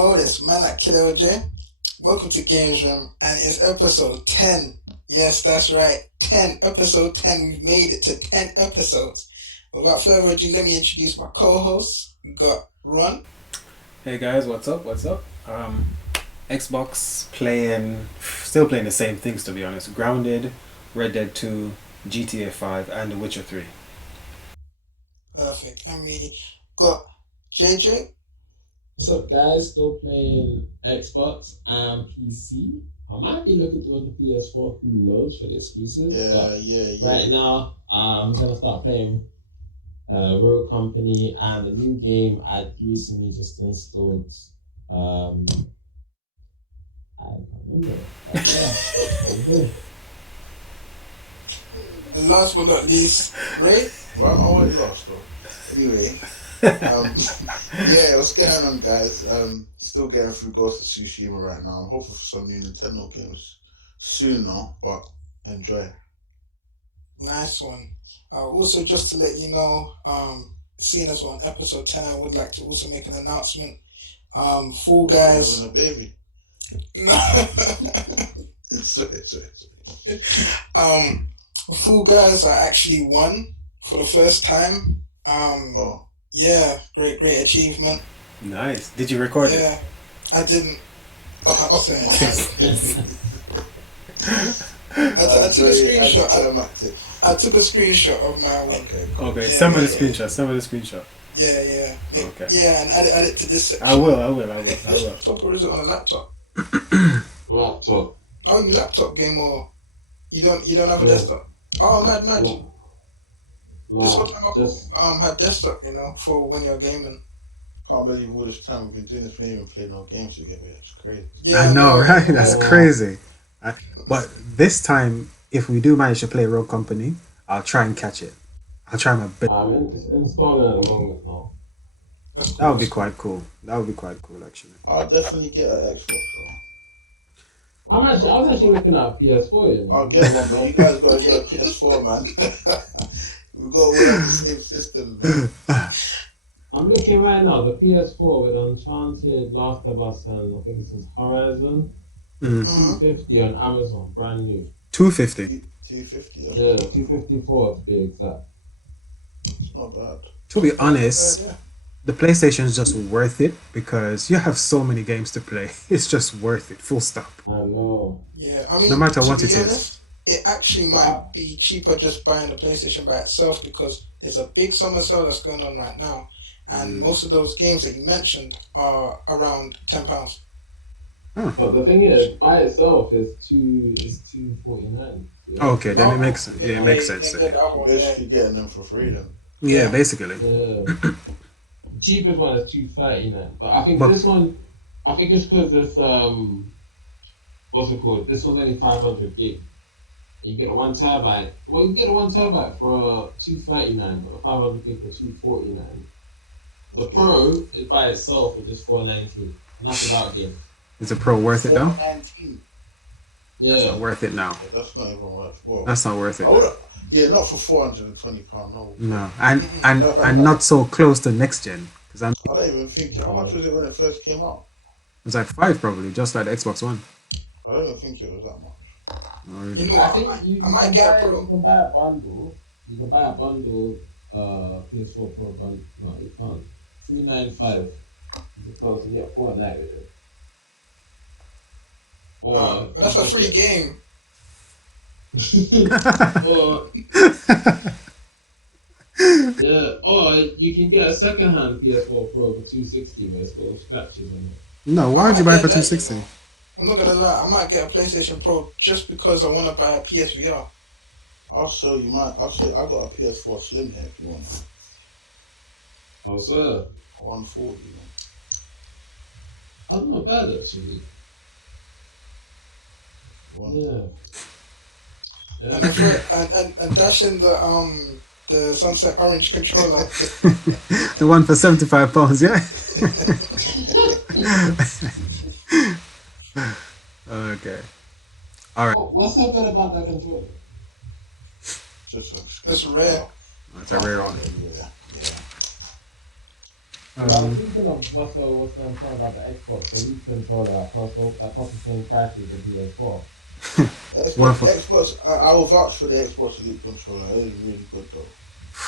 world, it's man at Kid LJ. Welcome to Games Room, and it's episode 10. Yes, that's right, 10. Episode 10. We've made it to 10 episodes. Without further ado, let me introduce my co-hosts. We got Ron. Hey guys, what's up? Xbox still playing the same things, to be honest. Grounded, Red Dead 2, GTA 5, and The Witcher 3. Perfect. And we got JJ. What's up, guys? Still playing Xbox and PC. I might be looking to go to PS4 who knows for the exclusives. Yeah. Right now, I'm gonna start playing Road Company and a new game I recently just installed. I can't remember. And last but not least, Ray. Well, I'm always lost though. Anyway, yeah, what's going on, guys? Still getting through Ghost of Tsushima right now. I'm hoping for some new Nintendo games soon, though. But enjoy. Nice one. Also, just to let you know, seeing as we're on episode 10, I would like to also make an announcement. Fall Guys. Having a baby. No. sorry. Fall Guys are actually won for the first time. Yeah, great achievement. Nice. Did you record it? Yeah, I didn't. I took a screenshot. I took a screenshot of my win. Okay. Send me the screenshot. Yeah. Okay. Yeah, and add it to this section. I will. Laptop or is it on a laptop? Laptop. Oh, you laptop game or you don't have a desktop? Oh, mad. This whole time I have desktop, for when you're gaming. Can't believe all this time we've been doing this. We ain't even played no games together. It's crazy. Yeah, I know, right? That's crazy. But this time, if we do manage to play Rogue Company, I'll try and catch it. I'll try my best. I'm installing at the moment now. That would be quite cool. Actually. I'll definitely get an Xbox though. I was actually looking at a PS4. I'll get one, but you guys gotta get a PS4, man. We've got to work the same system. I'm looking right now, the PS4 with Uncharted, Last of Us, and I think it says Horizon. $250 on Amazon, brand new. $250. $250. Yeah, $254 to be exact. It's not bad. To be honest, the PlayStation is just worth it because you have so many games to play. It's just worth it. Full stop. I know. Yeah, I mean, no matter what it it is. is. It actually might be cheaper just buying the PlayStation by itself because there's a big summer sale that's going on right now, and most of those games that you mentioned are around £10. But the thing is, by itself is $249. Yeah. Okay, then it makes sense. Yeah, it makes sense. Basically getting them for free then. Yeah, basically. Yeah. The cheapest one is $239, but I think this one, I think it's because this what's it called? This one's only 500 gig. You get a 1 terabyte. Well, you can get a 1 terabyte for $239, but the 500 gig for $249. The Pro is by itself for just $419, and that's without games. Is the Pro worth it though? Yeah, It's not worth it now. Yeah, that's not even worth. Well, That's not worth it. yeah, not for £420. No. No, and not so close to next gen. Because I don't even think. How much was it when it first came out? It was like $5 probably, just like the Xbox One. I don't even think it was that much. Oh, really? You know, I might get a Pro. You can buy a bundle. You can buy a bundle. PS4 Pro bundle. No, you can't. $395. You can get Fortnite with it. Or That's a free game. or you can get a second-hand PS4 Pro for $260, but it's got scratches on it. No, why would you buy it for $260? I'm not gonna lie, I might get a PlayStation Pro just because I want to buy a PSVR. I'll show you I got a PS4 Slim here if you want. Oh, sir. 140. That's not bad actually. Yeah. And dash in the Sunset Orange controller. The one for £75, yeah? Okay. Alright. What's so good about that controller? Just It's rare. That's a rare one. Yeah. Speaking of what's going on about the Xbox, the Elite controller, that costs the same price as the PS4. One Xbox, for Xbox. I will vouch for the Xbox Elite controller. It is really good though.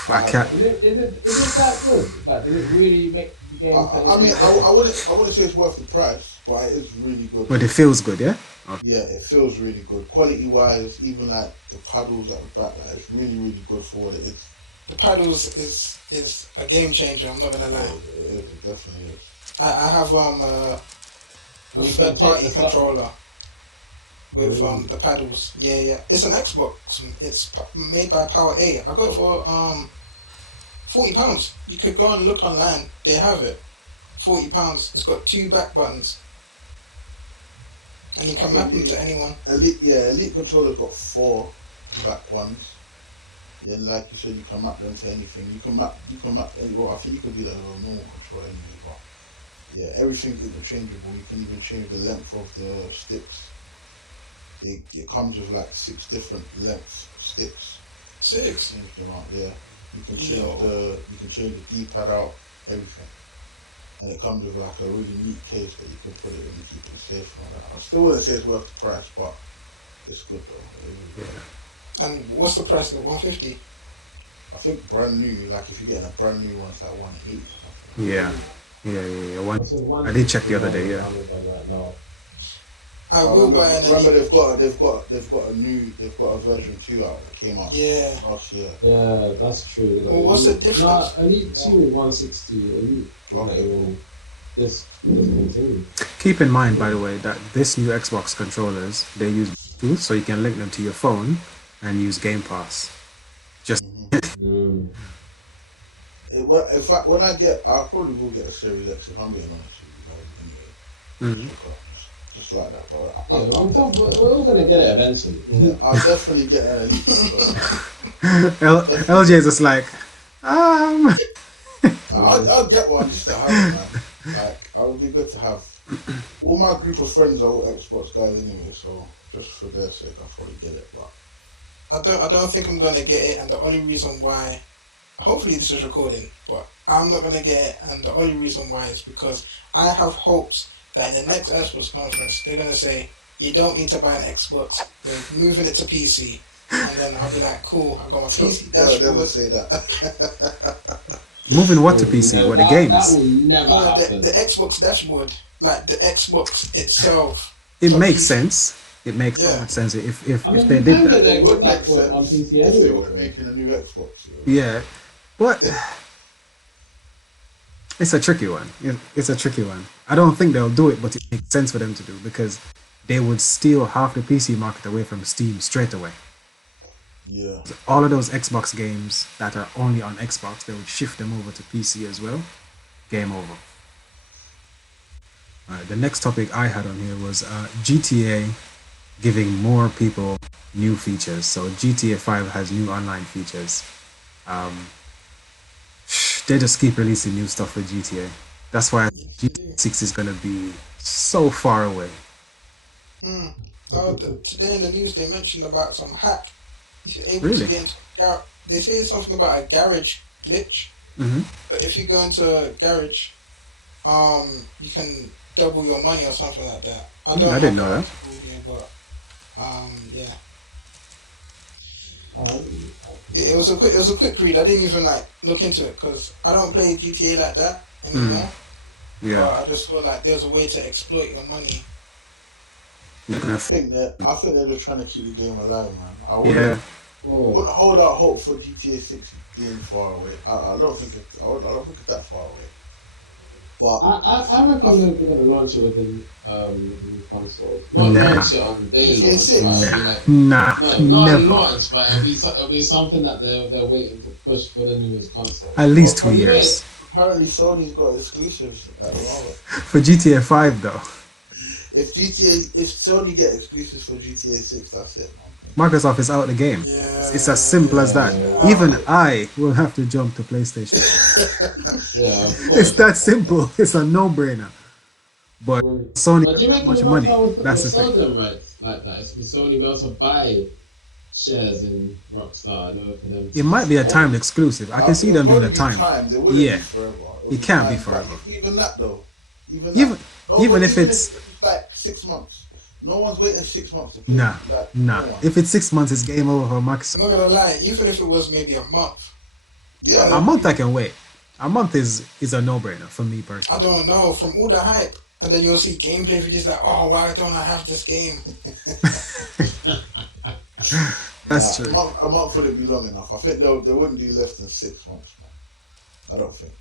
I can't. Is it that good? Like, did it really make the game? I mean, I wouldn't say it's worth the price, but it is really good. But it feels good, yeah. Okay. Yeah, it feels really good. Quality wise, even like the paddles at the back, like, it's really, really good for what it is. The paddles is a game changer. I'm not gonna lie. It definitely is. I have a third party controller with the paddles. Yeah. It's an Xbox. It's made by Power A. I got it for £40. You could go and look online. They have it. £40. It's got 2 back buttons, and you can map them to anyone. Elite controller's got 4 back ones. Yeah, like you said, you can map them to anything. You can map any. Well, I think you could do that with a normal controller anyway. But yeah, everything's interchangeable. You can even change the length of the sticks. It comes with like 6 different lengths sticks. 6. Change them out. Yeah, you can change the D-pad out, everything. And it comes with like a really neat case that you can put it in and keep it safe. I still wouldn't say it's worth the price, but it's good though. And what's the price? Like 150. I think brand new. Like if you're getting a brand new one, it's like 180. Yeah. I did check the other day. Yeah. I will buy an. Remember, they've got a version 2 out that came out last year. Yeah, that's true. Well, what's the difference? No, Elite 2 160. Elite not even discontinued. Keep in mind, by the way, that this new Xbox controllers, they use Bluetooth, so you can link them to your phone and use Game Pass. Just In fact, when I probably will get a Series X if I'm being honest with you. Just like that, bro. We're all gonna get it eventually. Yeah, I'll definitely get an Elite controller. LJ is just like, I'll get one just to have it, man. Like, it would be good to have. All my group of friends are all Xbox guys anyway, so just for their sake, I'll probably get it. But I don't think I'm gonna get it, and the only reason why, hopefully this is recording, but I'm not gonna get it, and the only reason why is because I have hopes that in the next Xbox conference they're gonna say you don't need to buy an Xbox, they're moving it to PC, and then I'll be like, cool, I got my PC dashboard. They'll never say that. Moving what to PC? What, the games? That will never happen. The Xbox dashboard, like the Xbox itself. It makes sense. It makes so much sense if they did that. It would make sense on PC if they anyway. were making a new Xbox. Yeah, but it's a tricky one. It's a tricky one. I don't think they'll do it, but it makes sense for them to do because they would steal half the PC market away from Steam straight away. Yeah. So all of those Xbox games that are only on Xbox, they would shift them over to PC as well. Game over. Alright, the next topic I had on here was GTA giving more people new features. So GTA 5 has new online features. They just keep releasing new stuff for GTA. That's why GTA 6 is going to be so far away. Today in the news they mentioned about some hack. If you're able to get into they say something about a garage glitch. But if you go into a garage, you can double your money or something like that. I didn't know that. Here, but it was a quick read. I didn't even like look into it because I don't play GTA like that anymore. Yeah. But I just feel like there's a way to exploit your money. I think they're just trying to keep the game alive, man. I wouldn't hold out hope for GTA 6 being far away. I don't think it's that far away. But I reckon they're gonna launch it with the new consoles. Not launch it on day launch, but it'll be like, not never. launch, but it'll be something that they're waiting to push for the newest console. At least 2 years. Apparently Sony's got exclusives at Huawei. For GTA 5 though. If Sony get exclusives for GTA 6, that's it, man. Microsoft is out of the game. It's as simple as that. Even I will have to jump to PlayStation. It's that simple. It's a no-brainer. But Sony but do you has make much money. That's the thing. Them rights like that. It's Sony be able to buy shares in Rockstar in order for them. It might be a timed exclusive. I can see them doing a time. It wouldn't be forever. It can't be forever. Even that though, even if it's like 6 months, no one's waiting 6 months to play. nah. No if it's 6 months, it's game over for Microsoft. I'm not gonna lie, even if it was maybe a month. Yeah, A month I can wait. A month is a no-brainer for me personally. I don't know, from all the hype, and then you'll see gameplay videos like, oh, why don't I have this game? That's true. A month wouldn't be long enough. I think they wouldn't do less than 6 months, man. I don't think.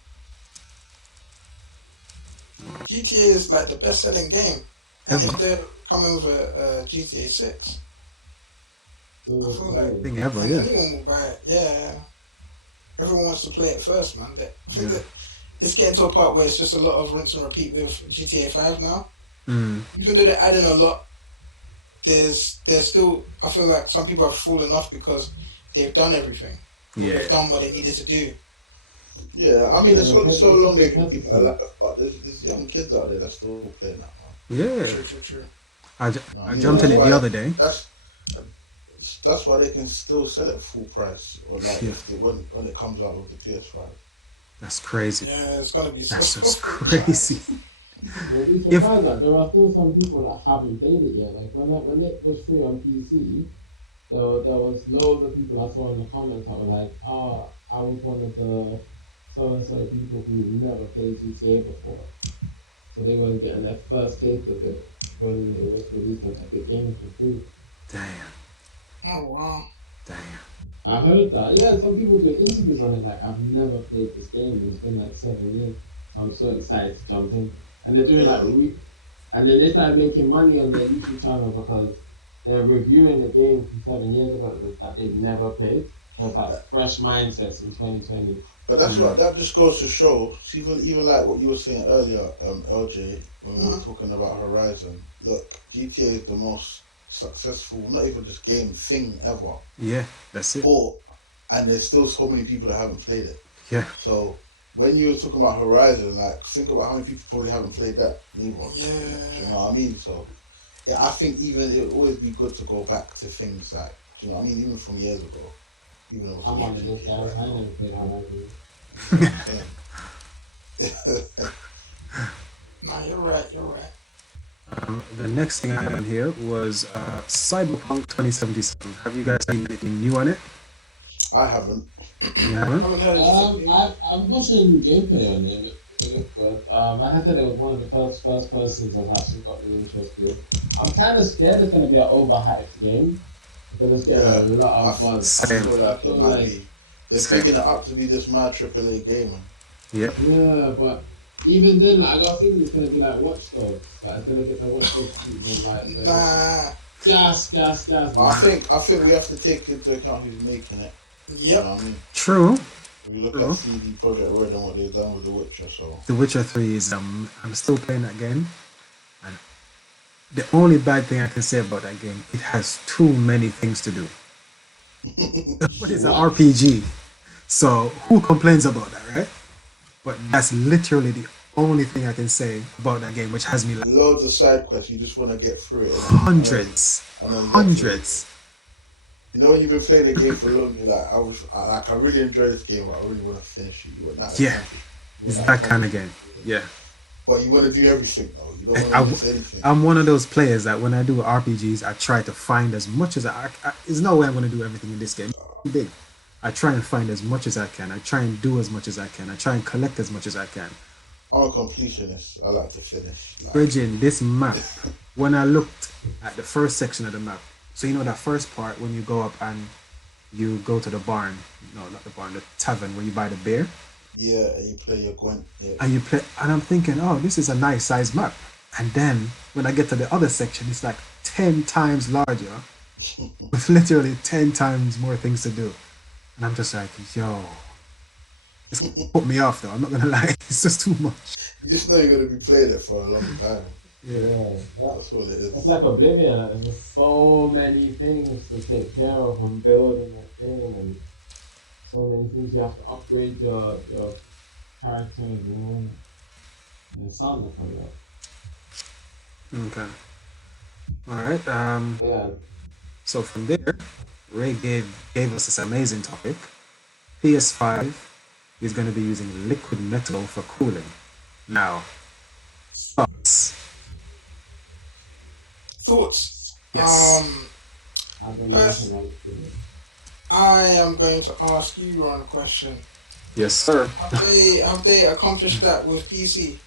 GTA is like the best-selling game, and if they're coming with a GTA 6, I feel like Thing ever, yeah. anyone will buy it. Yeah, everyone wants to play it first, man. I think that it's getting to a part where it's just a lot of rinse and repeat with GTA 5 now. Even though they're adding a lot, there's still, I feel like some people have fallen off because they've done everything. Yeah. They've done what they needed to do. Yeah, I mean, it's only so long they can keep it alive, but there's young kids out there that still playing that, man. Yeah. True. I jumped in it the other day. That's why they can still sell it full price, or like when it comes out with the PS5. That's crazy. Yeah, it's gonna be. That's just crazy. You'll be surprised that there are still some people that haven't played it yet. Like when it was free on PC, there was loads of people I saw in the comments that were like, "Oh, I was one of the so and so people who never played GTA before, so they were getting their first taste of it when it was released on Epic Games for free." Damn. Oh wow. Damn. I heard that. Yeah, some people doing interviews on it. Like, I've never played this game. It's been like 7 years. I'm so excited to jump in. And they're doing like and then they started making money on their YouTube channel because they're reviewing the game from 7 years ago that they've never played. So it's like fresh mindsets in 2020. But that's what that just goes to show. Even like what you were saying earlier, LJ, when we were talking about Horizon. Look, GTA is the most successful, not even just game thing ever. Yeah, that's it. And there's still so many people that haven't played it. Yeah. So when you were talking about Horizon, like think about how many people probably haven't played that either. Yeah. Do you know what I mean? So yeah, I think even it would always be good to go back to things like, do you know what I mean, even from years ago. Even though I'm one of those guys. I never played Horizon. Nah, you're right. The next thing I had here was Cyberpunk 2077. Have you guys seen anything new on it? I haven't. You haven't? I haven't heard of I'm watching gameplay on it. It looked good. Like I said, it was one of the first persons I've actually got really interested. I'm kind of scared it's going to be an overhyped game because it's getting a lot of buzz. I feel like it might be. They're bigging it up to be this mad AAA game. Yep. Yeah, but even then, like, I got a feeling it's going to be like Watch Dogs. Like, it's going to get the Watch Dogs treatment, like, Nah. gas. I think we have to take into account who's making it. Yep. You know what I mean? True. If we look at CD Projekt Red and what they've done with The Witcher, so The Witcher 3 is I'm still playing that game, and the only bad thing I can say about that game, it has too many things to do. But it's an RPG, so who complains about that, right? But that's literally the only thing I can say about that game, which has me like loads of side quests. You just want to get through it. hundreds. You know when you've been playing the game for long, you're like, I really enjoy this game, but I really want to finish it. Yeah, it's that kind of game. Yeah. But you want to do everything though. You don't want to miss anything. I'm one of those players that when I do RPGs, I try to find as much as there's no way I'm going to do everything in this game. It's big. I try and find as much as I can. I try and do as much as I can. I try and collect as much as I can. I'm a completionist. I like to finish. Bridging this map, when I looked at the first section of the map, so you know that first part when you go up and you go to the barn, no, not the barn, the tavern where you buy the beer. Yeah, and you play your Gwent. Yeah. And I'm thinking, oh, this is a nice size map. And then when I get to the other section, it's like 10 times larger with literally 10 times more things to do. And I'm just like, yo, it's put me off though. I'm not gonna lie, it's just too much. You just know you're gonna be playing it for a long time. Yeah, that's all it is. It's like Oblivion. There's just so many things to take care of and build in that game, and so many things you have to upgrade your characters, you know. And it sounds like a lot. Okay. Alright, Yeah. So from there, Ray gave us this amazing topic. PS5 is going to be using liquid metal for cooling. Now, thoughts? Thoughts? Yes. I don't know Pers- anything like it. I am going to ask you Ron a question. Yes, sir. Have they accomplished that with PC?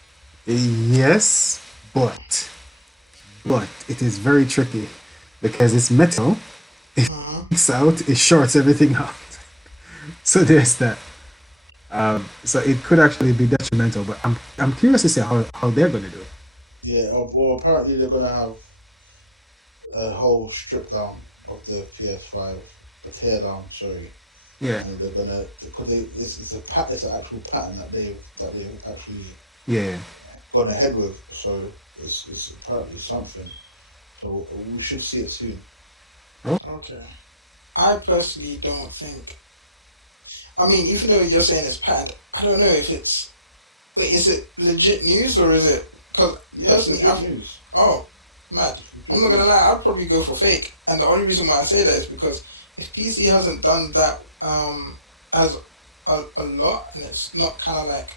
Yes, but it is very tricky because it's metal. It Uh-huh. leaks out, it shorts everything out. So there's that. So it could actually be detrimental, but I'm curious to see how they're going to do it. Yeah, well, apparently they're gonna have a whole strip down of the PS5, a tear down, sorry, Yeah, and they're gonna because it's an actual pattern that they've actually yeah. gone ahead with. So it's apparently something. So we should see it soon. Okay. I personally don't think. I mean, even though you're saying it's patent, I don't know if it's. Wait, is it legit news or is it? Because Yeah, it's personally, good news. Oh, mad. I'm not gonna lie. I'd probably go for fake, and the only reason why I say that is because if PC hasn't done that as a lot, and it's not kind of like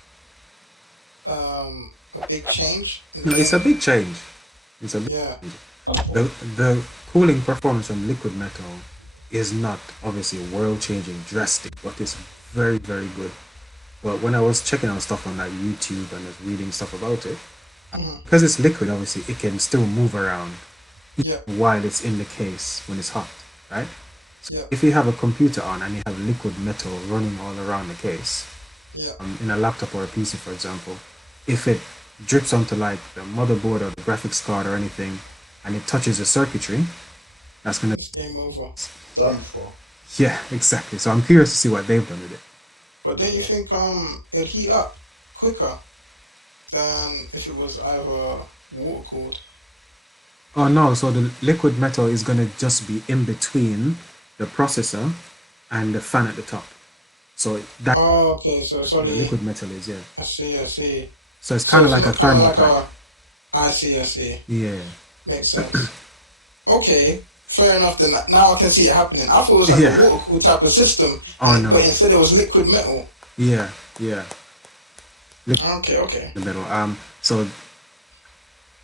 a big change. No, it's a big change. It's a big, Yeah. the cooling performance from liquid metal is not obviously world changing, drastic, but it's very very good. But when I was checking out stuff on like YouTube and I was reading stuff about it, Hmm. because it's liquid, obviously it can still move around Yeah. while it's in the case when it's hot, right? Yeah. If you have a computer on and you have liquid metal running all around the case, Yeah. in a laptop or a PC, for example, if it drips onto like the motherboard or the graphics card or anything, and it touches the circuitry, that's gonna It's game over. Done for. yeah, exactly. So I'm curious to see what they've done with it. But don't you think it'd heat up quicker than if it was either water cooled? Oh no, so the liquid metal is gonna just be in between the processor and the fan at the top. So that Oh, okay. So it's the only. liquid metal is, yeah. I see. I see. So it's So kind of it's like a not kind of thermal like pack. I see. I see. Yeah. Makes sense. Okay, fair enough. Then now I can see it happening. I thought it was like Yeah. a water cooled type of system, Oh no. but instead it was liquid metal. Yeah, yeah. Okay, okay. The metal. So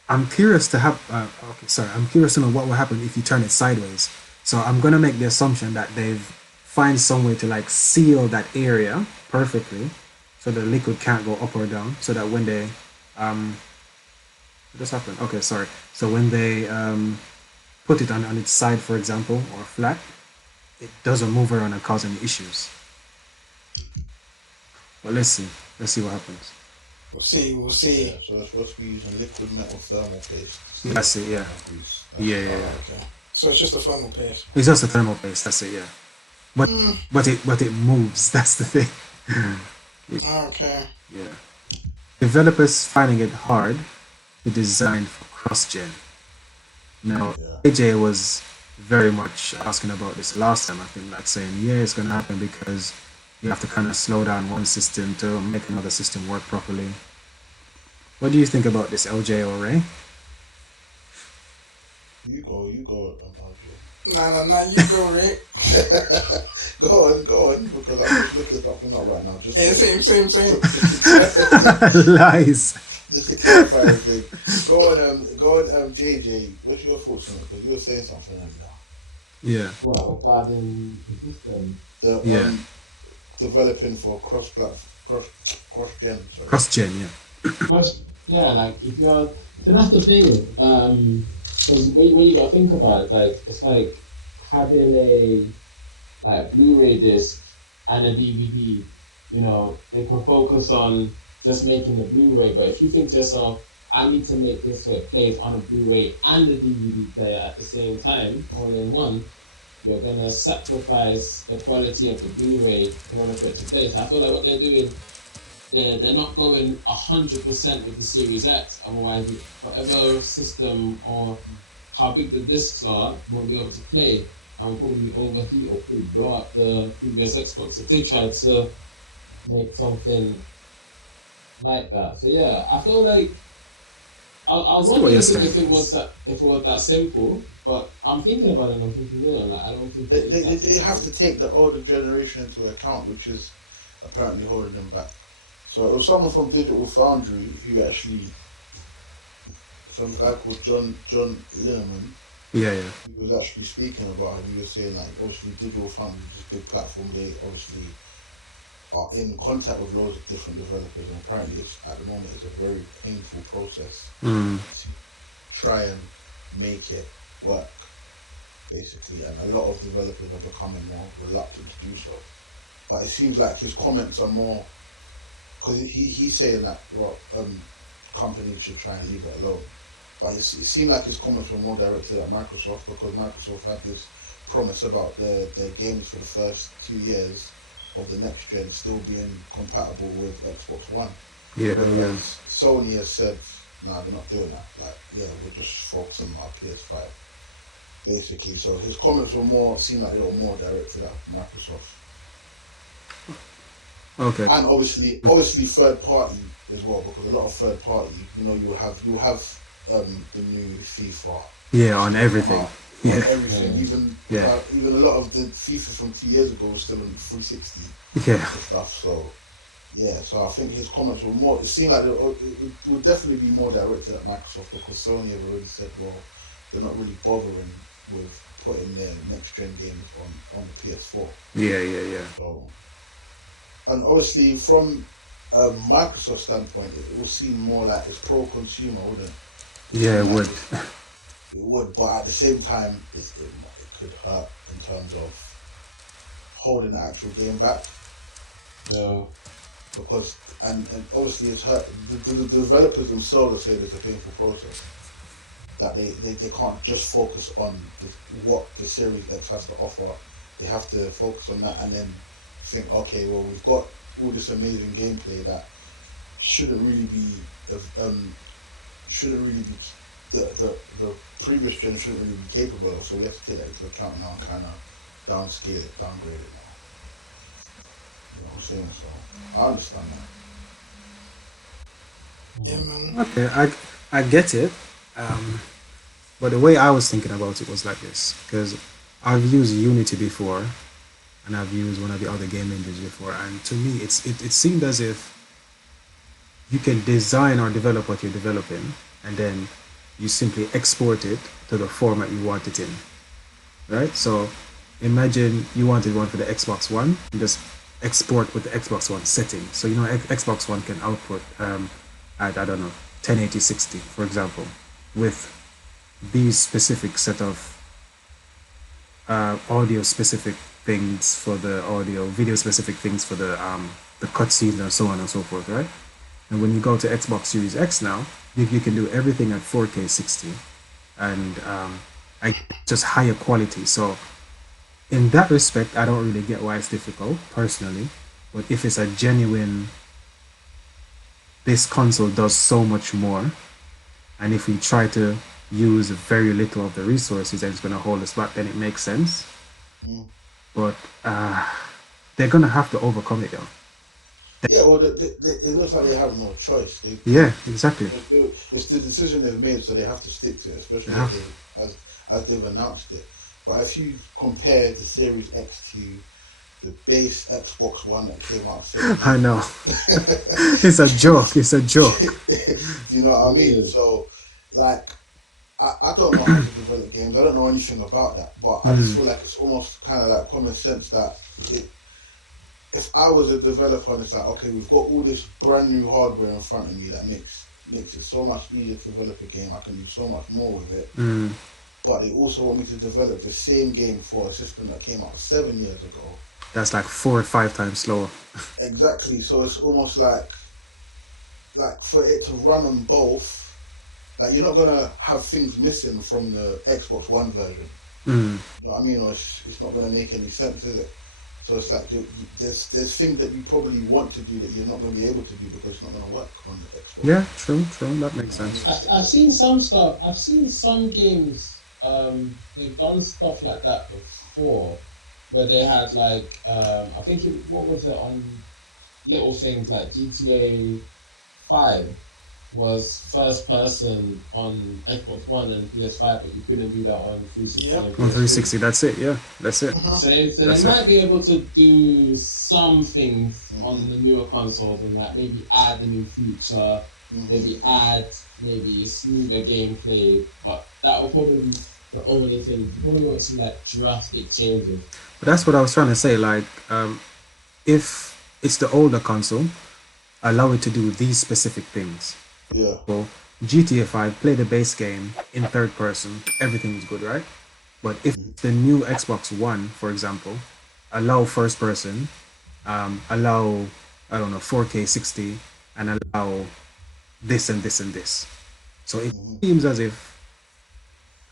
I'm curious to have. Okay, sorry. I'm curious to know what will happen if you turn it sideways. So I'm gonna make the assumption that they've find some way to like seal that area perfectly, so the liquid can't go up or down. So that when they what just happened? Okay, sorry. So when they put it on its side, for example, or flat, it doesn't move around and cause any issues. But let's see. Let's see what happens. We'll see. We'll see. Yeah, so it's supposed to be using liquid metal thermal paste. That's it. Yeah. Grease. Yeah. Yeah. Oh, Yeah. okay. So it's just a thermal paste. It's just a thermal paste. That's it. Yeah. But it moves. That's the thing. Okay. Yeah. Developers finding it hard to design for cross-gen. Now, Yeah. AJ was very much asking about this last time. I think, like saying, yeah, it's gonna happen because you have to kind of slow down one system to make another system work properly. What do you think about this, LJ or Ray? You go, RJ. Nah. You go, Rick. Go on, because I'm just looking something up right now. Just Yeah, to, same. Lies. just to clarify everything. Go on, JJ. What's your thoughts on it? Because you were saying something earlier. Yeah. Well, regarding the system, The Yeah. developing for cross gen. Sorry. Cross-gen, yeah. first, yeah, like if you're, so that's the thing. Because when you gotta think about it, like it's like having a like Blu-ray disc and a DVD. You know, they can focus on just making the Blu-ray, but if you think to yourself, I need to make this so it plays on a Blu-ray and a DVD player at the same time, all in one, you're gonna sacrifice the quality of the Blu-ray in order for it to play. So I feel like what they're doing, they're not going 100% with the Series X. Otherwise, whatever system or how big the discs are won't be able to play and will probably overheat or probably blow up the previous Xbox if they tried to make something like that. So yeah, I feel like I was See what wondering you're if saying. it was that simple, but I'm thinking about it and I'm thinking, like I don't think it is that They have simple. to take the older generation into account, which is apparently holding them back. So it was someone from Digital Foundry who actually, some guy called John Lineman, Yeah, yeah. he was actually speaking about it. He was saying like obviously Digital Foundry is this big platform. They obviously are in contact with loads of different developers, and apparently it's at the moment it's a very painful process Mm. to try and make it work, basically. And a lot of developers are becoming more reluctant to do so. But it seems like his comments are more because he's saying that companies should try and leave it alone. But it seemed like his comments were more directed at Microsoft because Microsoft had this promise about their games for the first 2 years of the next gen still being compatible with Xbox One. Yeah, Whereas yeah. Sony has said, nah, they're not doing that. Like, yeah, we're just focusing on our PS5, basically. So his comments were more, seemed like they were more directed at Microsoft. Okay. And obviously third party as well, because a lot of third party, you have the new FIFA Yeah, on still come everything. out Yeah. on everything. Yeah. Even a lot of the FIFA from 2 years ago was still on 360 Yeah. and stuff. So yeah, so I think his comments were more. It seemed like it would definitely be more directed at Microsoft because Sony have already said, well, they're not really bothering with putting their next gen games on the PS4. Yeah, yeah, yeah. So. And obviously, from a Microsoft standpoint, it will seem more like it's pro-consumer, wouldn't it? Yeah, it Like would. it would, but at the same time, it could hurt in terms of holding the actual game back. Yeah. Because, and obviously, it's hurt. The developers themselves are saying it's a painful process. That they can't just focus on what the Series X has to offer. They have to focus on that and then think, okay, well, we've got all this amazing gameplay that shouldn't really be the previous gen shouldn't really be capable of. So we have to take that into account now and kind of downgrade it now. You know what I'm saying? So I understand that. Yeah, man. Okay, I get it. But the way I was thinking about it was like this, because I've used Unity before, and I've used one of the other game engines before, and to me, it seemed as if you can design or develop what you're developing, and then you simply export it to the format you want it in, right? So imagine you wanted one for the Xbox One, and just export with the Xbox One setting. So Xbox One can output at, I don't know, 1080 60, for example, with these specific set of audio specific things for the audio, video specific things for the cutscenes and so on and so forth, right? And when you go to Xbox Series X now, you can do everything at 4K 60 and just higher quality. So in that respect, I don't really get why it's difficult personally. But if it's a genuine, this console does so much more, and if we try to use very little of the resources and it's going to hold us back, then it makes sense. Mm. But they're going to have to overcome it, though. Yeah, well, it looks like they have no choice. Yeah, exactly. It's the decision they've made, so they have to stick to it, especially Yeah. as they've announced it. But if you compare the Series X to the base Xbox One that came out, I know. It's a joke. It's a joke. you know what I mean? Yeah. So, like, I don't know how to develop games. I don't know anything about that. But I just feel like it's almost kind of like common sense that if I was a developer and it's like, okay, we've got all this brand new hardware in front of me that makes it so much easier to develop a game. I can do so much more with it. But they also want me to develop the same game for a system that came out 7 years ago. That's like 4 or 5 times slower. Exactly. So it's almost like for it to run on both, like you're not gonna have things missing from the Xbox One version. You know what I mean? Or it's not gonna make any sense, is it? So it's like there's things that you probably want to do that you're not going to be able to do because it's not going to work on the Xbox. Yeah, true. That makes sense. I've seen some stuff. I've seen some games. They've done stuff like that before, where they had like I think what was it on little things like GTA 5. was first person on Xbox One and PS5, but you couldn't do that on 360 Yep. and On PS3. 360, that's it. Yeah, that's it. Uh-huh. So they That's it. might be able to do some things Mhm. on the newer consoles and that maybe add a new feature, maybe add maybe smoother gameplay, but that will probably be the only thing. You probably won't see like drastic changes. But that's what I was trying to say. Like, if it's the older console, allow it to do these specific things. Yeah. So GTA 5, play the base game in third person, everything's good, right? But if the new Xbox One, for example, allow first person, allow, I don't know, 4K 60, and allow this and this and this. So it seems as if,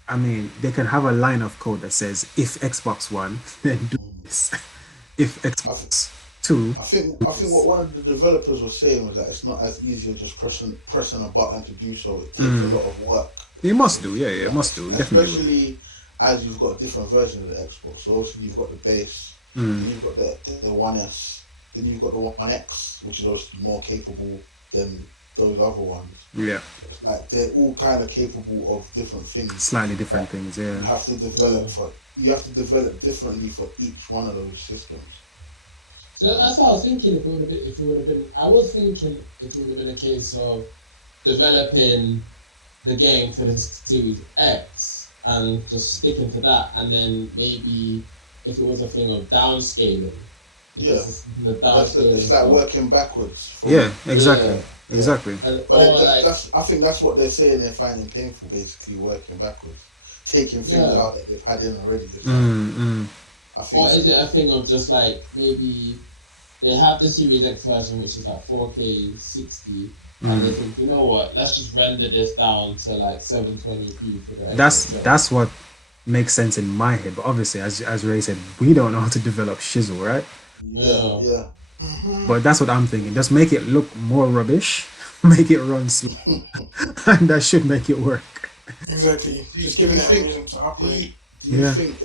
I mean, they can have a line of code that says, if Xbox One, then do this. If Xbox 2, I think what one of the developers was saying was that it's not as easy as just pressing a button to do so. It takes a lot of work. you must do, yeah, it must do, definitely. will. Especially as you've got different versions of the Xbox. So obviously you've got the base, then you've got the One S, then you've got the One X, which is obviously more capable than those other ones. Yeah, It's like they're all kind of capable of different things. slightly different things, You yeah. have to develop differently for each one of those systems. So that's what I was thinking. If it would have been, I was thinking if it would have been a case of developing the game for the Series X and just sticking to that, and then maybe if it was a thing of downscaling. Yeah. The It's downscaling. like working backwards. from- Yeah, exactly, Yeah. exactly. And, But or like, I think that's what they're saying. They're finding painful, basically working backwards, taking things Yeah. out that they've had in already. I think. or is it a thing of just like maybe they have the Series X version, which is like 4K 60, and they think, you know what, let's just render this down to like 720p for the Xbox One. That's what makes sense in my head. But obviously, as Ray said, we don't know how to develop shizzle, right? Yeah. But that's what I'm thinking. Just make it look more rubbish, make it run slow, and that should make it work. Exactly. Just giving it a reason to upgrade. Do you Yeah. think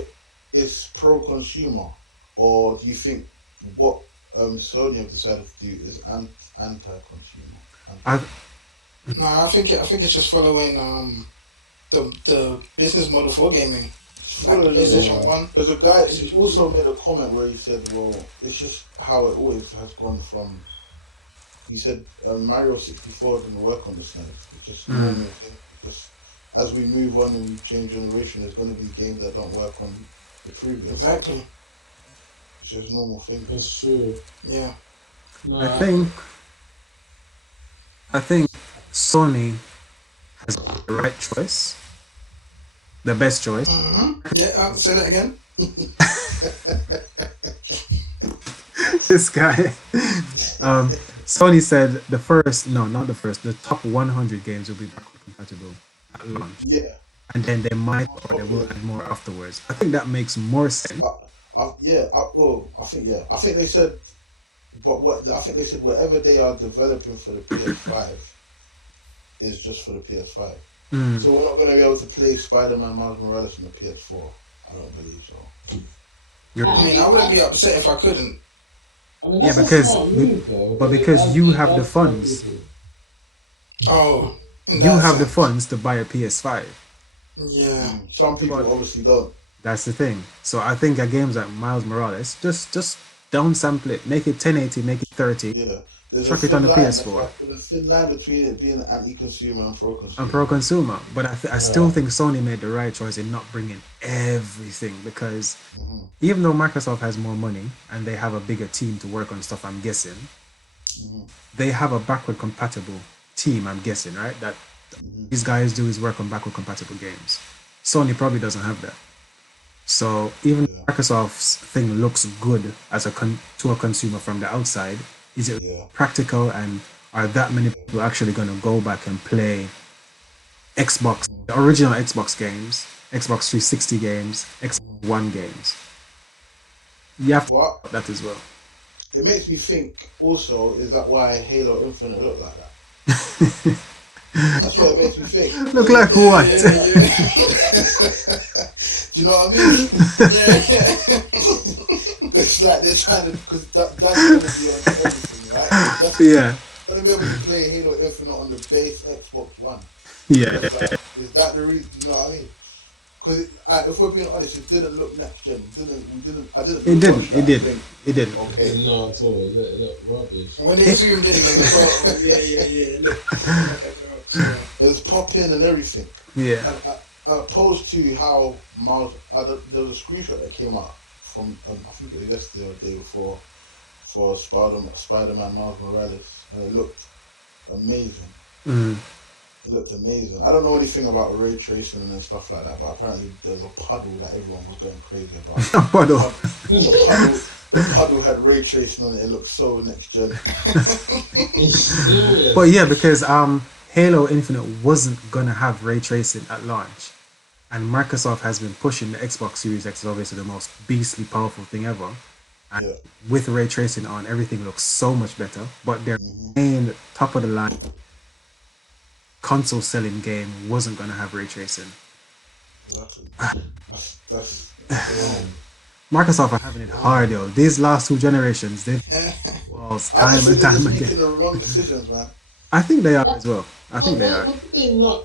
it's pro-consumer, or do you think what Sony have decided to do is anti-consumer? I, No, I think it's just following the business model for gaming. Like the PlayStation 1. There's a guy who also made a comment where he said, well, it's just how it always has gone from. He said Mario 64 didn't work on the SNES. It's just normal thing. Just as we move on and we change generation, there's going to be games that don't work on the previous. Exactly. It's just a normal thing. It's true. Yeah. No, I think Sony has the right choice, the best choice. Yeah, say that again. This guy. Sony said the top 100 games will be backward compatible at launch, Yeah. and then they might or they will add more afterwards. I think that makes more sense. I think they said, I think they said whatever they are developing for the PS5 is just for the PS5. So we're not going to be able to play Spider-Man Miles Morales on the PS4. I don't believe so. I mean, I wouldn't be upset if I couldn't. I mean, Yeah, that's a because smart move, though, but it because does- you it have the does help funds. people. Oh. in You that have the sense. funds to buy a PS5. Yeah. Some people obviously don't. That's the thing. So I think at games like Miles Morales, just downsample it, make it 1080, make it 30, Yeah. There's Chuck a it on thin the line, PS4. that's right. There's a thin line between it being anti-consumer and pro-consumer. and pro-consumer. But I still think Sony made the right choice in not bringing everything, because even though Microsoft has more money and they have a bigger team to work on stuff, I'm guessing they have a backward compatible team. I'm guessing, right? That these guys do is work on backward compatible games. Sony probably doesn't have that. So even Microsoft's thing looks good as to a consumer from the outside. Is it practical, and are that many people actually going to go back and play Xbox, the original Xbox games, Xbox 360 games, Xbox One games? You have to But think about that as well. it makes me think also, is that why Halo Infinite looked like that? That's what it makes me think. Look like what? Do you know what I mean? Yeah. It's like they're trying to, because that's going to be on everything, right? Yeah. gonna be able to play Halo Infinite on the base Xbox One. Yeah, It's like, is that the reason? You know what I mean? Because if we're being honest, it didn't look next gen. I didn't it watch didn't. that It and didn't. think, It didn't. okay, No, at all. It look rubbish. When they zoomed in on the photo, yeah. Look like a rock. it was popping and everything. Yeah. And opposed to how Miles, there was a screenshot that came out from I think it was yesterday or the day before for Spider-Man Miles Morales, and it looked amazing. Mm. It looked amazing. I don't know anything about ray tracing and stuff like that, but apparently there's a puddle that everyone was going crazy about. Puddle. The puddle had ray tracing on it. It looked so next gen. It's serious. But yeah, because Halo Infinite wasn't gonna have ray tracing at launch, and Microsoft has been pushing the Xbox Series X is obviously the most beastly powerful thing ever. And Yeah. with ray tracing on, everything looks so much better. But their Mm-hmm. main top of the line console selling game wasn't gonna have ray tracing. Exactly. That's Microsoft are having it hard though. These last two generations, they've walls I time just and think they're time just again. making the wrong decisions, man. I think they are as well. I think they What are. did they not?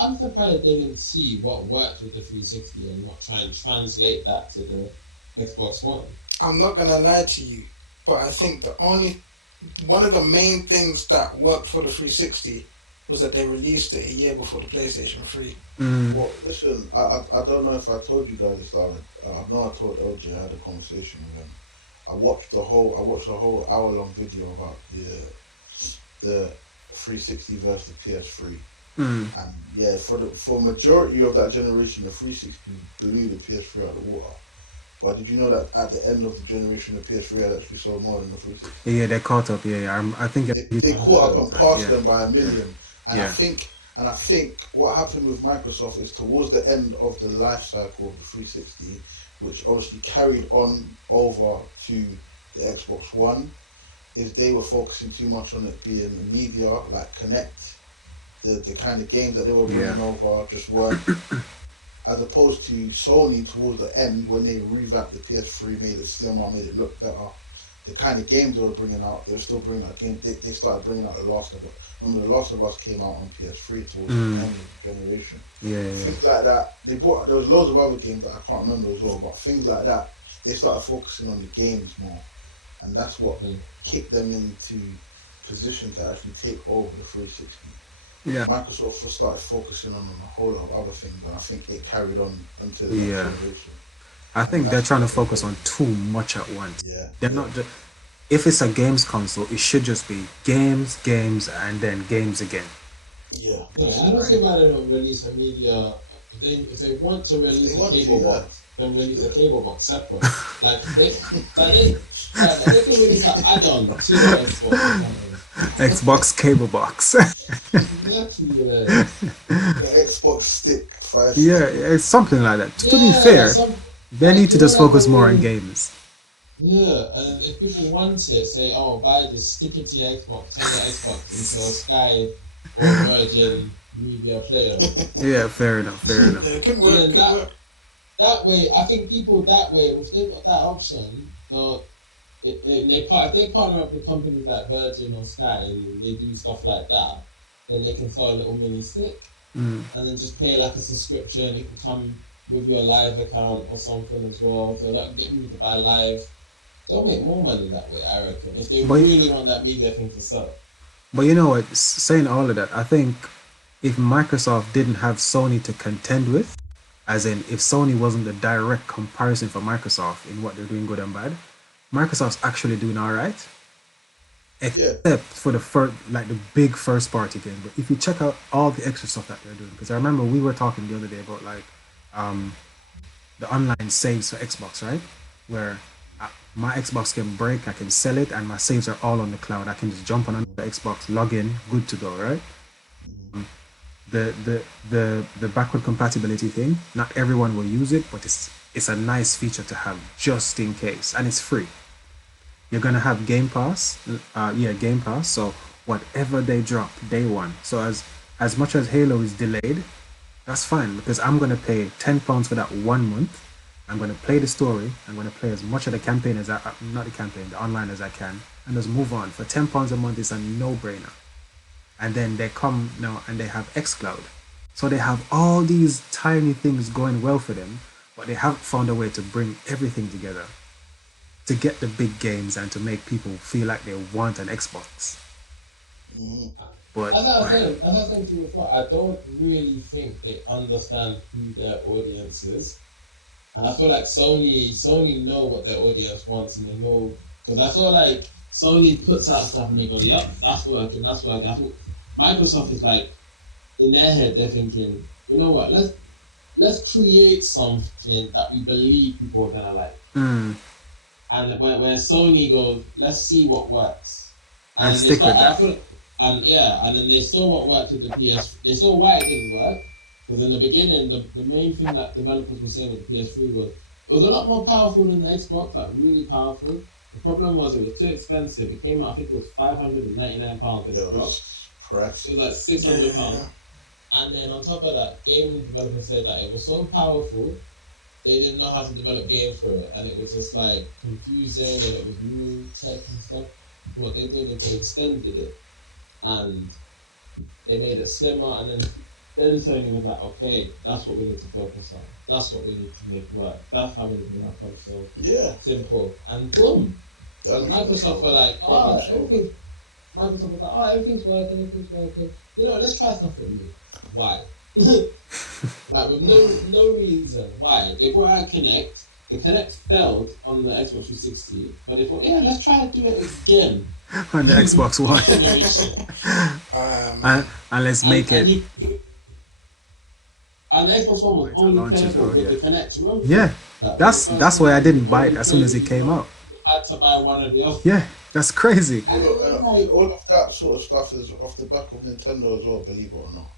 I'm surprised they didn't see what worked with the 360 and not try and translate that to the Xbox One. I'm not gonna lie to you, but I think one of the main things that worked for the 360 was that they released it a year before the PlayStation 3. Mm. Well, listen, I don't know if I told you guys this, Darren. I know I told LJ. I had a conversation with him. I watched the whole hour-long video about the 360 versus the PS3. Mm. And yeah, for majority of that generation, the 360 blew the PS3 out of the water. But did you know that at the end of the generation, the PS3 had actually sold more than the 360? Yeah, they caught up. Yeah. I think They caught up and passed them by a million. And Yeah. I think what happened with Microsoft is towards the end of the life cycle of the 360, which obviously carried on over to the Xbox One, is they were focusing too much on it being the media, like Connect, the kind of games that they were bringing over just weren't, as opposed to Sony towards the end when they revamped the PS3, made it slimmer, made it look better. The kind of games they were bringing out, they were still bringing out games. They started bringing out The Last of Us. Remember, The Last of Us came out on PS3 towards the end of the generation. Yeah. Things like that. There was loads of other games that I can't remember as well, but things like that, they started focusing on the games more. And that's what kicked them into position to actually take over the 360. Yeah. Microsoft started focusing on a whole lot of other things, and I think it carried on until the Yeah. next generation. I think they're trying to focus on too much at once. Yeah. They're not just. If it's a games console, it should just be games, and then games again. Yeah. I don't see why they don't release a media. If they want to release a cable box, then release a cable box separate. they can release an add-on to the Xbox or something. Xbox cable box. Exactly. The Xbox stick 5. Yeah, it's something like that. To be fair, they need to just focus more on games. Yeah, and if people want it, say, "Oh, buy this, stick it to your Xbox, turn your Xbox into a Sky or Virgin media player." Yeah, fair enough. It can work. And then that way, I think people that way, if they've got that option, if they partner up with companies like Virgin or Sky and they do stuff like that, then they can sell a little mini stick and then just pay like a subscription. It can come with your live account or something as well, so that get me to buy live. They'll make more money that way, I reckon, if they really want that media thing to sell. But you know what? Saying all of that, I think if Microsoft didn't have Sony to contend with, as in if Sony wasn't the direct comparison for Microsoft in what they're doing good and bad, Microsoft's actually doing all right. Except for the big first party game. But if you check out all the extra stuff that they're doing, because I remember we were talking the other day about the online saves for Xbox, right? Where my Xbox can break, I can sell it, and my saves are all on the cloud. I can just jump on the Xbox, log in, good to go, right? The backward compatibility thing, not everyone will use it, but it's a nice feature to have just in case, and it's free. You're gonna have Game Pass, Game Pass. So whatever they drop, day one. So as much as Halo is delayed, that's fine because I'm gonna pay £10 for that 1 month, I'm going to play the story. I'm going to play as much of the campaign as not the campaign, the online as I can, and just move on. For £10 a month is a no-brainer. And then they come now and they have xCloud. So they have all these tiny things going well for them, but they haven't found a way to bring everything together to get the big games and to make people feel like they want an Xbox. But As I was saying to you before, I don't really think they understand who their audience is. And I feel like Sony know what their audience wants, and they know, because I feel like Sony puts out stuff and they go, "Yep, that's working, that's working." I think Microsoft is like, in their head, they're thinking, "You know what? Let's create something that we believe people are gonna like." And where Sony goes, "Let's see what works," and then stick with that. And then they saw what worked with the PS. They saw why it didn't work. Because in the beginning, the main thing that developers were saying with the PS3 was it was a lot more powerful than the Xbox, like really powerful. The problem was it was too expensive. It came out, I think it was £599 for the Xbox. It was like £600. And then on top of that, gaming developers said that it was so powerful, they didn't know how to develop games for it. And it was just like confusing and it was new tech and stuff. What they did is they extended it and they made it slimmer, and then Sony was like, okay, that's what we need to focus on. That's what we need to make work. That's how we need to make our console simple. And boom. Microsoft were like, everything. Microsoft was like, everything's working. You know, let's try something new. Why? Like with no reason. Why? They brought out Kinect. The Kinect failed on the Xbox 360, but they thought, let's try to do it again on the Xbox One. And let's make it. And the Xbox One was only playable with the Kinect. Remember? Yeah, that's why I didn't buy it as soon as it came out. I had to buy one or the other. Yeah, that's crazy. All of that sort of stuff is off the back of Nintendo as well, believe it or not.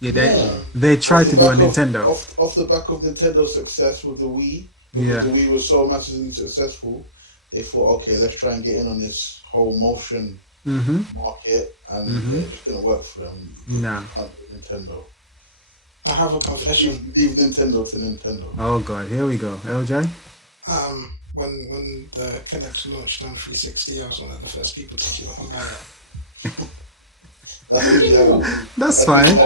Yeah, they tried to do a Nintendo. Off the back of Nintendo's success with the Wii, because the Wii was so massively successful, they thought, okay, let's try and get in on this whole motion market, and it just didn't work for them. Nah. Nintendo. I have a confession. Leave Nintendo to Nintendo. Oh god, here we go. LJ? When the Kinect launched on 360, I was one of the first people to queue up and buy it. That's fine.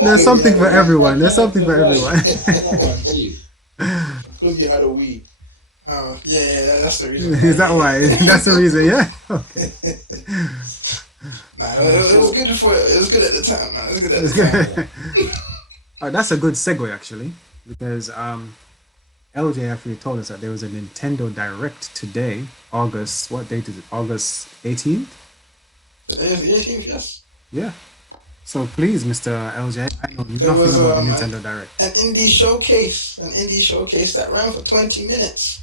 There's something for everyone. There's something for everyone. Because you had a Wii. Oh, yeah, that's the reason. Is that why? That's the reason, yeah? Okay. Nah, it was good before. It was good at the time, man. It was good at the time. That's a good segue, actually, because LJ actually told us that there was a Nintendo Direct today, August, what date is it? August 18th? Today is the 18th, yes. Yeah. So please, Mr. LJ, I know nothing about the Nintendo Direct. An indie showcase that ran for 20 minutes.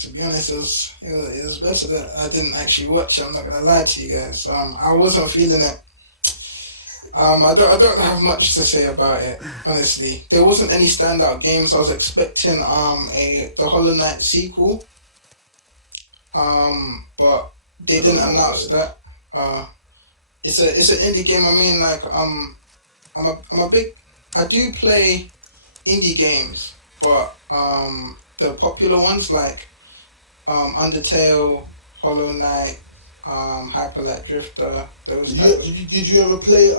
To be honest, it was better that I didn't actually watch. I'm not gonna lie to you guys. I wasn't feeling it. I don't have much to say about it, honestly. There wasn't any standout games. I was expecting the Hollow Knight sequel, but they didn't announce that. It's an indie game. I mean, like I do play indie games, but the popular ones like Undertale, Hollow Knight, Hyper Light Drifter. Did you ever play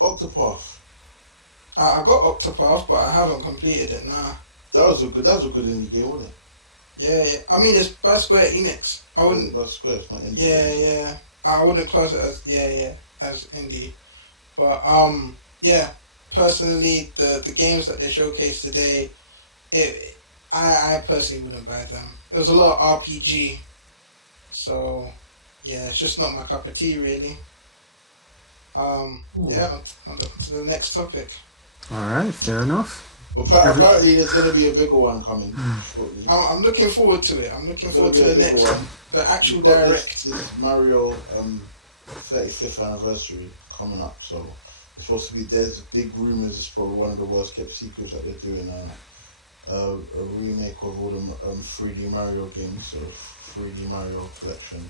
Octopath? I got Octopath, but I haven't completed it now. That was a good indie game, wasn't it? Yeah. I mean, it's by Square Enix. I wouldn't. By Square, it's not indie. Yeah. I wouldn't class it as indie, but yeah. Personally, the games that they showcased today, I personally wouldn't buy them. It was a lot of RPG, so yeah, it's just not my cup of tea, really. Yeah, on to the next topic. All right, fair enough. Well, apparently, there's going to be a bigger one coming shortly. I'm looking forward to it. I'm looking forward to the next one, the actual direct. This Mario 35th anniversary coming up, so it's supposed to be. There's big rumors. It's probably one of the worst kept secrets that they're doing. A remake of all the 3D Mario games, so 3D Mario collection.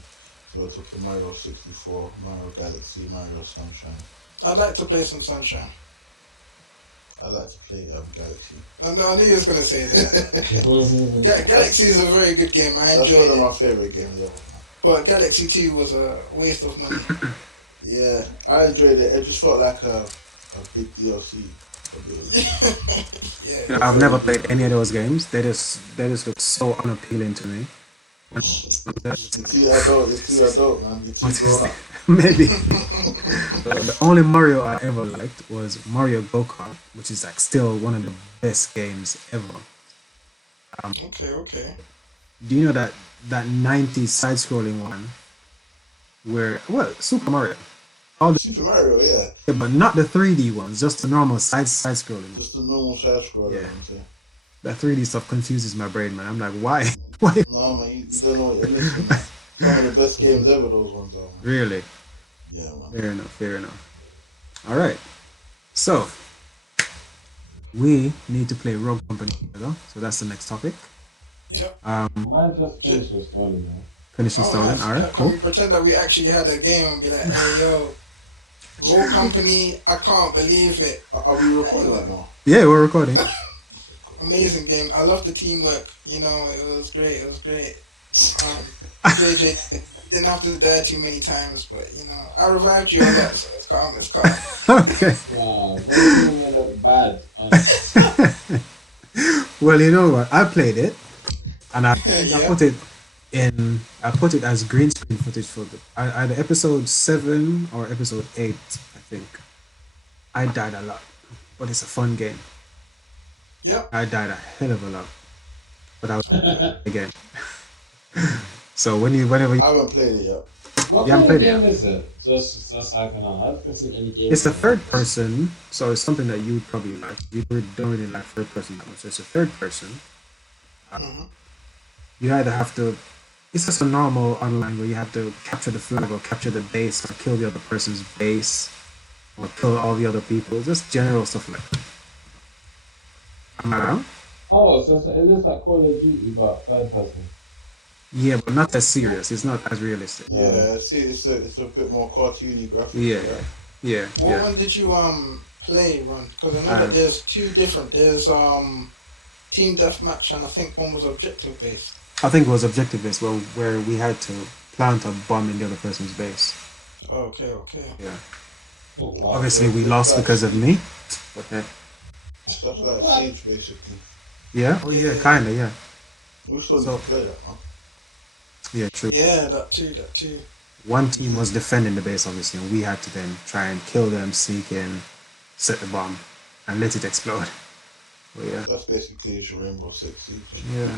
So it's up to Mario 64, Mario Galaxy, Mario Sunshine. I'd like to play some Sunshine. I like to play Galaxy. No, I knew you was gonna say that. Galaxy is a very good game. I That's enjoyed one of it, my favorite games ever. but Galaxy 2 was a waste of money. Yeah, I enjoyed it. It just felt like a big DLC. Yeah, I've never played any of those games. They just look so unappealing to me. You're too adult. You're too adult, man. You're too grown up. Maybe. The only Mario I ever liked was Mario Go-Kart, which is like still one of the best games ever. okay. Do you know that 90s side-scrolling one where Super Mario? All the, Super Mario, yeah. yeah, but not the 3D ones, just the normal side-scrolling. Just the normal side scroller. Yeah. Ones, yeah. That 3D stuff confuses my brain, man. I'm like, why? Why? No, man, you don't know what you're missing. Man. Some of the best games ever, those ones are. Man. Really? Yeah, man. Fair enough. All right. So, we need to play Rogue Company together. So that's the next topic. Yep. Mine just finished installing, man. Finish installing. Nice. All right, Can cool. we pretend that we actually had a game and be like, hey, yo, Roll Company, I can't believe it. Are we recording that now? Yeah, we're recording. Amazing game. I love the teamwork. You know, it was great. JJ didn't have to die too many times, but you know, I revived you a lot, so it's calm. Okay. Wow, that's gonna look bad. Honestly. Well, you know what? I played it, and I Yeah. put it as green screen footage for either episode 7 or episode 8, I think. I died a lot, but it's a fun game. Yep. I died a hell of a lot, but I was again. So whenever you, I haven't played it yet. What You haven't kind of played it game is it? Just so I can know. I haven't seen any game. it's a third person, so it's something that you'd probably like. You don't really like third person that much. So it's a third person. Mhm. You either have to. It's just a normal online where you have to capture the flag or capture the base or kill the other person's base or kill all the other people. Just general stuff like that. Am I wrong? Oh, so is this like Call of Duty but third person? Yeah, but not as serious. It's not as realistic. Yeah, see, it's a bit more cartoony graphics. Yeah. What one did you play, Ron? Because I know that Uh, there's two different. There's team deathmatch, and I think one was objective based. I think it was objective based, where we had to plant a bomb in the other person's base. Okay. Yeah. Oh, wow. Obviously, we lost because of me. Okay. Stuff like Siege, basically. Yeah. Oh yeah, kinda. Yeah. We still need So- to play that, man. Yeah. True. Yeah, that too. One team was defending the base, obviously, and we had to then try and kill them, sneak in, set the bomb, and let it explode. But yeah. That's basically your Rainbow Six Siege. Yeah.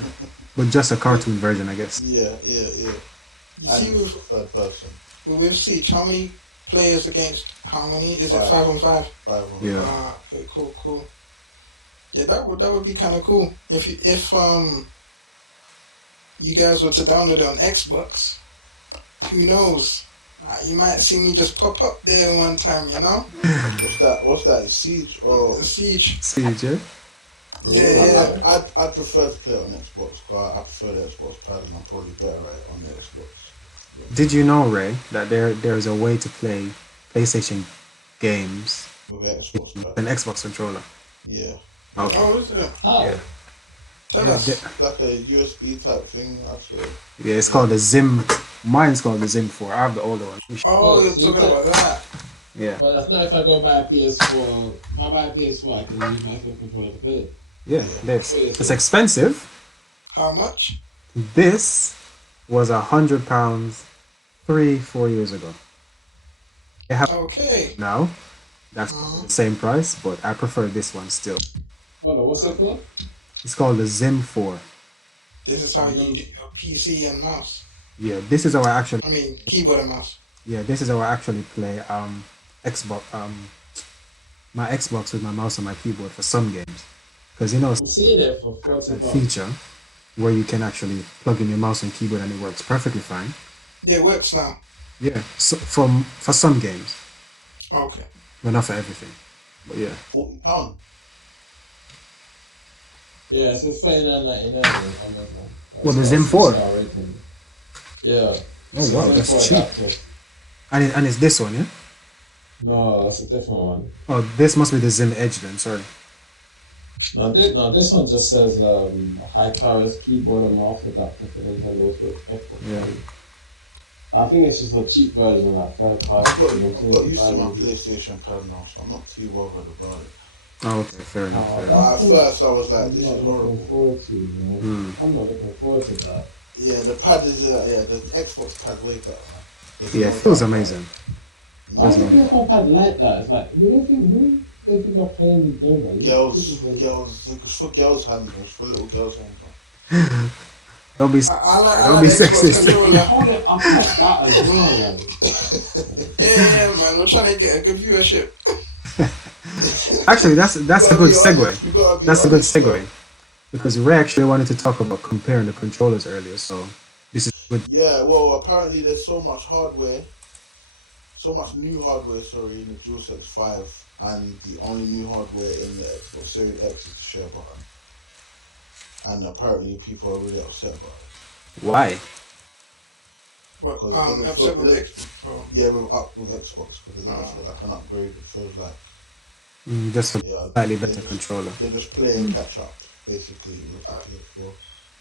But just a cartoon version, I guess. Yeah. You see, And with third person. Siege, how many players against how many? Is it 5. 5-on-5? 5 on. Yeah. Okay, cool. Yeah, that would be kind of cool if you guys were to download it on Xbox. Who knows? You might see me just pop up there one time, you know? What's that? Siege or Siege. Siege, yeah? Yeah. I'd prefer to play it on Xbox. Cause I prefer the Xbox pad, and I'm probably better at it on the Xbox. Did you know, Ray, that there's a way to play PlayStation games With the Xbox with pad. an Xbox controller? Yeah. Okay. Oh, is it? How? Yeah. Tell Yeah, us. It's like a USB type thing, I swear. Yeah, it's called the Zim. Mine's called the Zim 4. I have the older one. Oh, you're so talking you about that. Yeah. But that's not if I go buy a PS4. If I buy a PS4, I can use my phone controller to play it. Yeah, this. It's expensive. How much? This was £100 3-4 years ago. They have Okay. now. That's the same price, but I prefer this one still. Hold on, what's it called? It's called the Zim 4. This is how you do your PC and mouse. Yeah, this is how I actually. I mean, keyboard and mouse. Yeah, this is how I actually play Xbox. My Xbox with my mouse and my keyboard for some games, because you know I'm seeing it for it's a 40 bucks. feature where you can actually plug in your mouse and keyboard and it works perfectly fine. Yeah, it works now. Yeah, so for some games, Okay. but not for everything. But yeah, £40. Yeah, it's just $29.99 on Amazon. What, the It's Zim got 4? 6-star rating. Yeah. Oh, wow, that's cheap. Adapter. and it's this one, yeah. No, that's a different one. Oh, this must be the Zim Edge then. Sorry. No, this one just says high powers keyboard and mouse adapter for Nintendo Switch Xbox Yeah. One. I think it's just a cheap version, like third party. I've got used to my PlayStation pad now, so I'm not too bothered about it. Oh, okay. Fair enough. Fair enough. But at first, I was like, I'm this not is looking horrible. forward to, man. I'm not looking forward to that. Yeah, the pad is, the Xbox pad way better. Man. There's Yeah, no it feels doubt amazing. about Why it. is the PS4 pad like that? It's like, you don't think, who they think are playing these games? Like, It's for girls' hands, it's for little girls' hands. Don't be I don't like be the Xbox sexist. You controller. hold it up like that as well, like. Yeah, man, we're trying to get a good viewership. Actually, that's a good segue. You gotta be That's a good honest, though. segue because Ray actually wanted to talk about comparing the controllers earlier. So this is good. Yeah, well, apparently there's so much hardware, so much new hardware, sorry, in the DualSense 5, and the only new hardware in the Xbox Series X is the share button. And apparently people are really upset about it. Why? What, Because it doesn't episode feel- with it- Xbox Pro. Yeah, with Xbox, because it doesn't feel like an upgrade. It feels like Just a yeah, slightly they're better just- controller. They're just playing catch up, basically. With the PS4.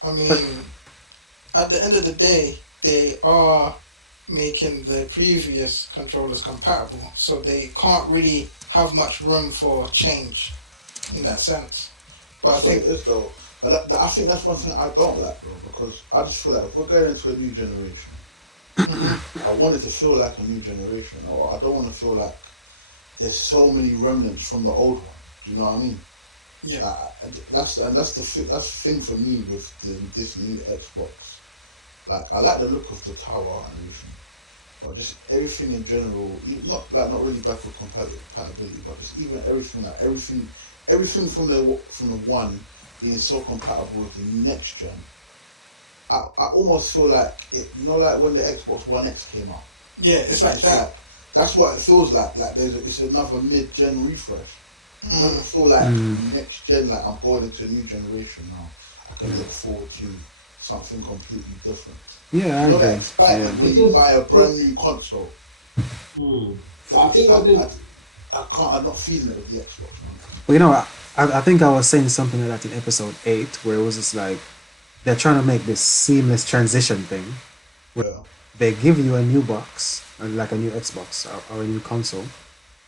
I mean, at the end of the day, they are making the previous controllers compatible, so they can't really have much room for change in that sense. But I That's what think it is, though. But I think that's one thing I don't like, bro, because I just feel like if we're going into a new generation, I want it to feel like a new generation. I don't want to feel like there's so many remnants from the old one. Do you know what I mean? yeah, That's the thing for me with this new Xbox. Like I like the look of the tower and everything, but just everything in general, not really backward compatibility, but just even everything from the one being so compatible with the next gen. I almost feel like it, like when the Xbox One X came out. yeah, it's like that. That's what it feels like. Like it's another mid-gen refresh. It doesn't feel like next gen. Like I'm going into a new generation now. I can look forward to something completely different. Yeah, I You know agree. that excitement when you buy a brand new console. I think I did. I can't. I'm not feeling it with the Xbox, man. Well, you know, I think I was saying something like that in episode 8, where it was just like they're trying to make this seamless transition thing. Yeah. They give you a new box, like a new Xbox or a new console.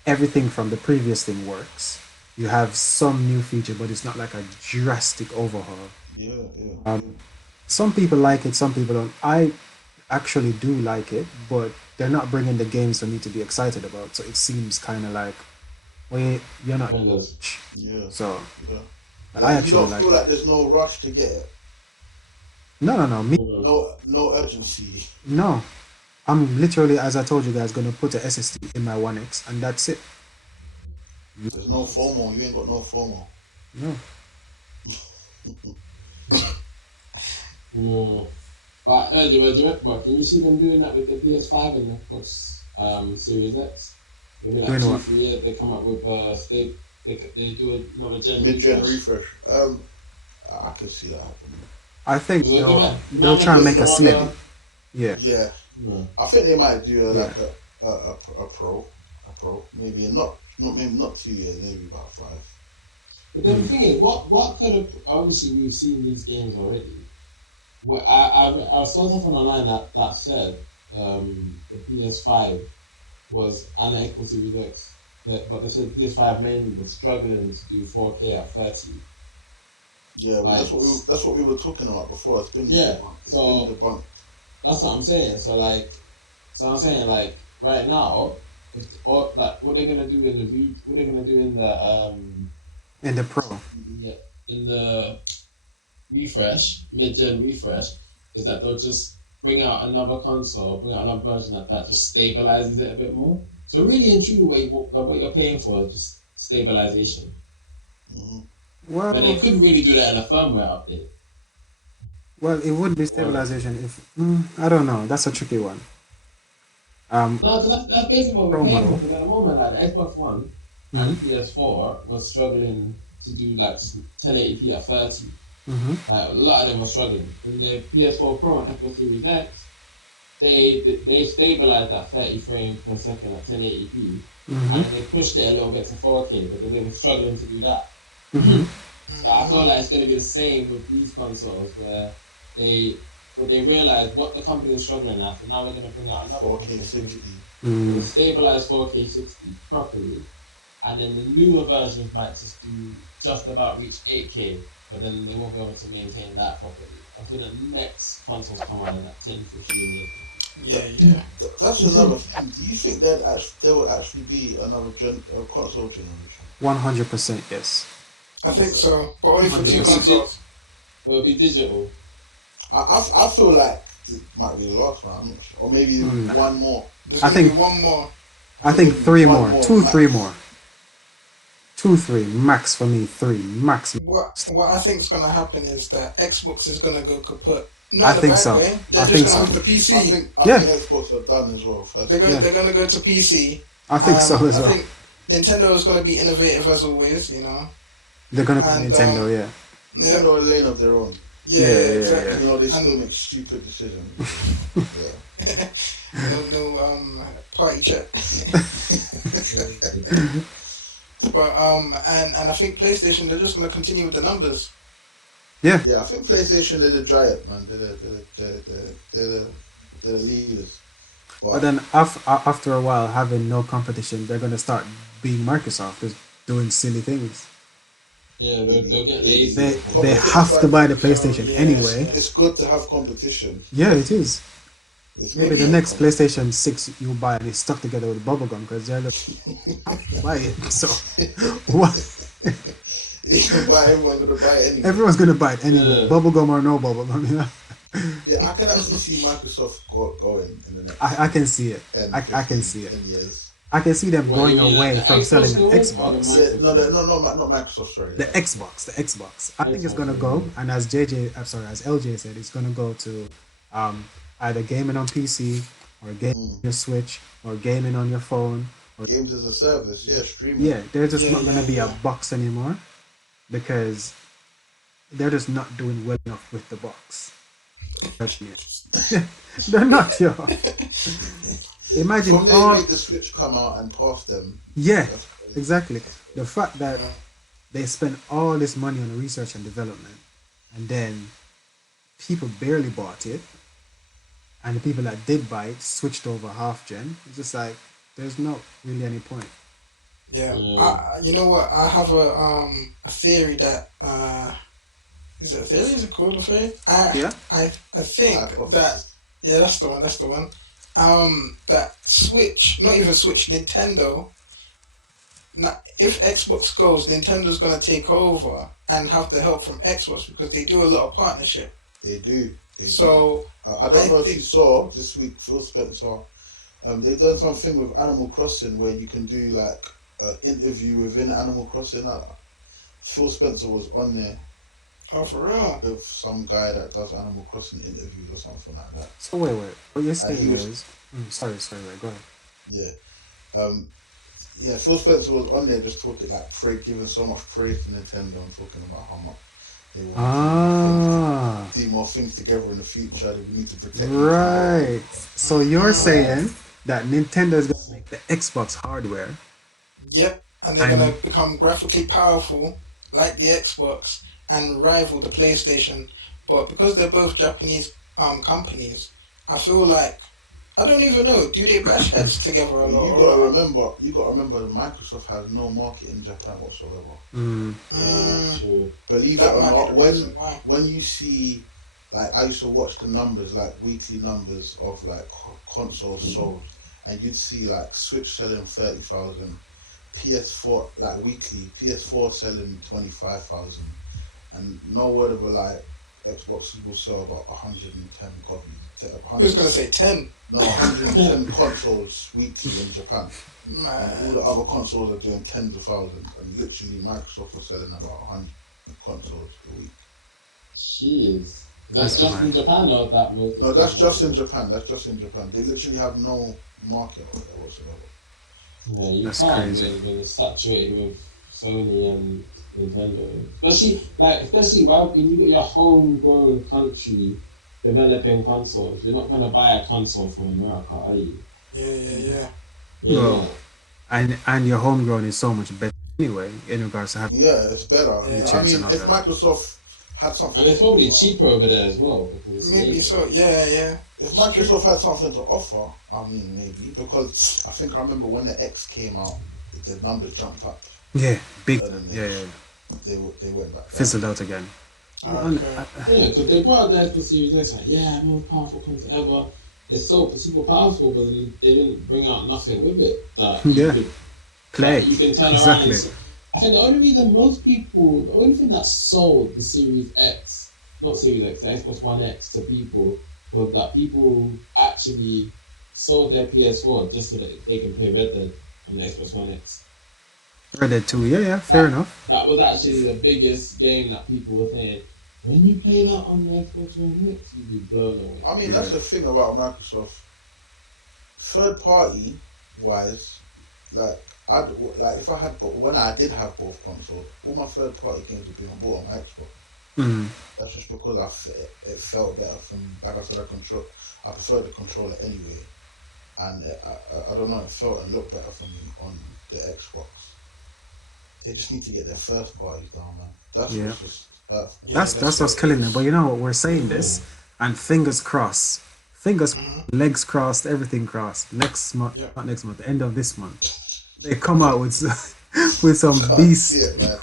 Everything from the previous thing works. You have some new feature, but it's not like a drastic overhaul. Yeah. Some people like it, some people don't. I actually do like it, but they're not bringing the games for me to be excited about. So it seems kind of like, wait, you're not. Yeah. So Yeah. I Like, you actually don't like feel it. like there's no rush to get it. No. Me, No urgency. no. I'm literally, as I told you guys, gonna put a SSD in my One X, and that's it. There's no FOMO. You ain't got no FOMO. No. No. But can you see them doing that with the PS5 and the Xbox Series X? Maybe like Doing 2, what? 3 years they come up with they do another gen Mid-gen refresh. refresh. I can see that happening. I think Because they'll try and make a slim. slim. Yeah. Yeah. No. I think they might do Yeah. like a pro, maybe not 2 years, maybe about 5. But then the thing is, what could have obviously we've seen these games already. Well, I saw something online that said the PS5 was an Xbox Series X, but they said PS5 mainly was struggling to do 4K at 30. Yeah, well, Like- that's what we were talking about before. It's been Yeah, debunked. It's so- been debunked. That's what I'm saying. So I'm saying like right now, what they're gonna do in the In the Pro. in the refresh, mid-gen refresh, is that they'll just bring out another console, bring out another version that just stabilizes it a bit more. So really and truly, what you're paying for is just stabilization. Well, But they could really do that in a firmware update. well, it would be stabilization if I don't know. That's a tricky one. No, because that's basically what we're Pro paying for. model. Because at the moment, like the Xbox One and PS4 was struggling to do like 1080p at 30. Like a lot of them were struggling. In the PS4 Pro and Xbox Series X, they stabilized at 30 frames per second at 1080p, Mm-hmm. and then they pushed it a little bit to 4K, but then they were struggling to do that. Mm-hmm. So I feel like it's going to be the same with these consoles, where they realize what the company is struggling at, so now we're going to bring out another 4K console 60. to stabilize 4K 60 properly, and then the newer versions might just about reach 8K, but then they won't be able to maintain that properly until the next consoles come out in like 10, 15 years. Yeah. That's another thing. Do you think that there will actually be another console generation? 100% yes. I think so, but only for two 100%. consoles. Will it be digital? I feel like it might be the last one. I'm not sure, or maybe one more. There's I gonna think- be one more. I think maybe 3 one more. 2, max. 3 more. 2, 3 max for me. 3 max. What I think is gonna happen is that Xbox is gonna go kaput. I Not in a think bad so. way. They're I just think gonna so. move to PC. I think Yeah. Xbox are done as well. First. They're gonna go to PC. I think so as well. I think Nintendo is gonna be innovative as always. They're gonna be and, Nintendo, yeah. Nintendo are a lane of their own. Yeah, exactly. You know, they still And make stupid decisions. no party check. But and I think PlayStation, they're just gonna continue with the numbers. Yeah. Yeah, I think PlayStation, they're the giant, man. They're the leaders. But then after a while, having no competition, they're gonna start being Microsoft, just doing silly things. Yeah, they'll get lazy. They have to buy the PlayStation yes, anyway. yes. It's good to have competition. Yeah, it is. It's Maybe good the to next have PlayStation 6 you buy and it's stuck together with bubblegum because they're just buy it. So what? You can buy, everyone's gonna buy it anyway. Everyone's gonna buy it anyway, Yeah. bubblegum or no bubblegum. Yeah, I can actually see Microsoft going in the next I can see it. 10, I can 15, see it. 10 years. I can see them What, going you mean away like the from selling an Xbox store or Xbox. the Yeah, not Microsoft. Sorry, The Xbox. I think it's gonna go, and as LJ said, it's gonna go to either gaming on PC or gaming on your Switch or gaming on your phone. Or, games as a service. Yeah, streaming. yeah, they're just not gonna be a yeah. box anymore because they're just not doing well enough with the box. They're not, yo. Imagine From they all. made the Switch come out and pass them. Yeah, That's crazy. exactly. The fact that they spent all this money on research and development, and then people barely bought it, and the people that did buy it switched over half gen. It's just like there's not really any point. Yeah. Yeah. You know what? I have a theory that is it a theory? Is it called a theory? I think that that's the one. That Switch, not even Switch, Nintendo. If Xbox goes, Nintendo's gonna take over and have the help from Xbox because they do a lot of partnership. They do. So I don't know if you saw this week, Phil Spencer. They've done something with Animal Crossing where you can do like an interview within Animal Crossing. Phil Spencer was on there oh, for real? with some guy that does Animal Crossing interviews or something like that. So wait. What you're saying he was- is, sorry, go ahead. Yeah. Yeah, Phil Spencer was on there just talking like giving so much praise to Nintendo and talking about how much they want to do more things together in the future. That we need to protect. Right. So you're saying that Nintendo is gonna make the Xbox hardware. Yep. And they're gonna become graphically powerful like the Xbox and rival the PlayStation. But because they're both Japanese companies, I feel like I don't even know. Do they bash heads together a lot? You gotta remember that Microsoft has no market in Japan whatsoever. True. Believe That it or might be not, the when reason why. when you see, like, I used to watch the numbers, like weekly numbers of like consoles sold, and you'd see like Switch selling 30,000, PS4 like weekly, PS4 selling 25,000, and no word of a lie, Xbox will sell about 110 copies. Who's gonna say 10? No, 110 consoles weekly in Japan. Man. And all the other consoles are doing tens of thousands, and literally Microsoft was selling about 100 consoles a week. Jeez. That's just in Japan or that most? No, that's just in Japan. They literally have no market over there whatsoever. Yeah, you That's can't crazy. when it's saturated with Sony and Nintendo. Especially when you got your homegrown country developing consoles, you're not gonna buy a console from America, are you? Yeah. Yeah. No. and your homegrown is so much better anyway in regards to having Yeah, it's better. Yeah. I and mean, all if that. Microsoft had something, And it's probably cheaper over there as well because it's Maybe native. so. Yeah. if It's true. Microsoft had something to offer, I mean, maybe because I think I remember when the X came out, the numbers jumped up, Yeah, big. and then Yeah. they went back down. Fizzled out again. Okay. Yeah, because they brought out the Xbox Series X, like, yeah, most powerful console ever. It's so super powerful, but then they didn't bring out nothing with it that Yeah. you could Play. that you can turn around Exactly. and. I think the only reason the only thing that sold the Series X, not Series X, the Xbox One X to people was that people actually sold their PS4 just so that they can play Red Dead on the Xbox One X. Red Dead 2. Yeah, fair enough. That was actually the biggest game that people were saying. When you play that on the Xbox One X, you'd be blown away. I mean, that's the thing about Microsoft. Third party wise, like if I had, when I did have both consoles, all my third party games would be on board on my Xbox. Mm. That's just because it felt better from, like I said, I prefer the controller anyway, and I don't know, it felt and looked better for me on the Xbox. They just need to get their first parties down, man. That's Yeah. what's just hurtful. That's what's killing them. But you know what? We're saying this, and fingers crossed, legs crossed, everything crossed. Next month, Yeah. not next month, the end of this month, they come out with with some I can't beast. see it, man.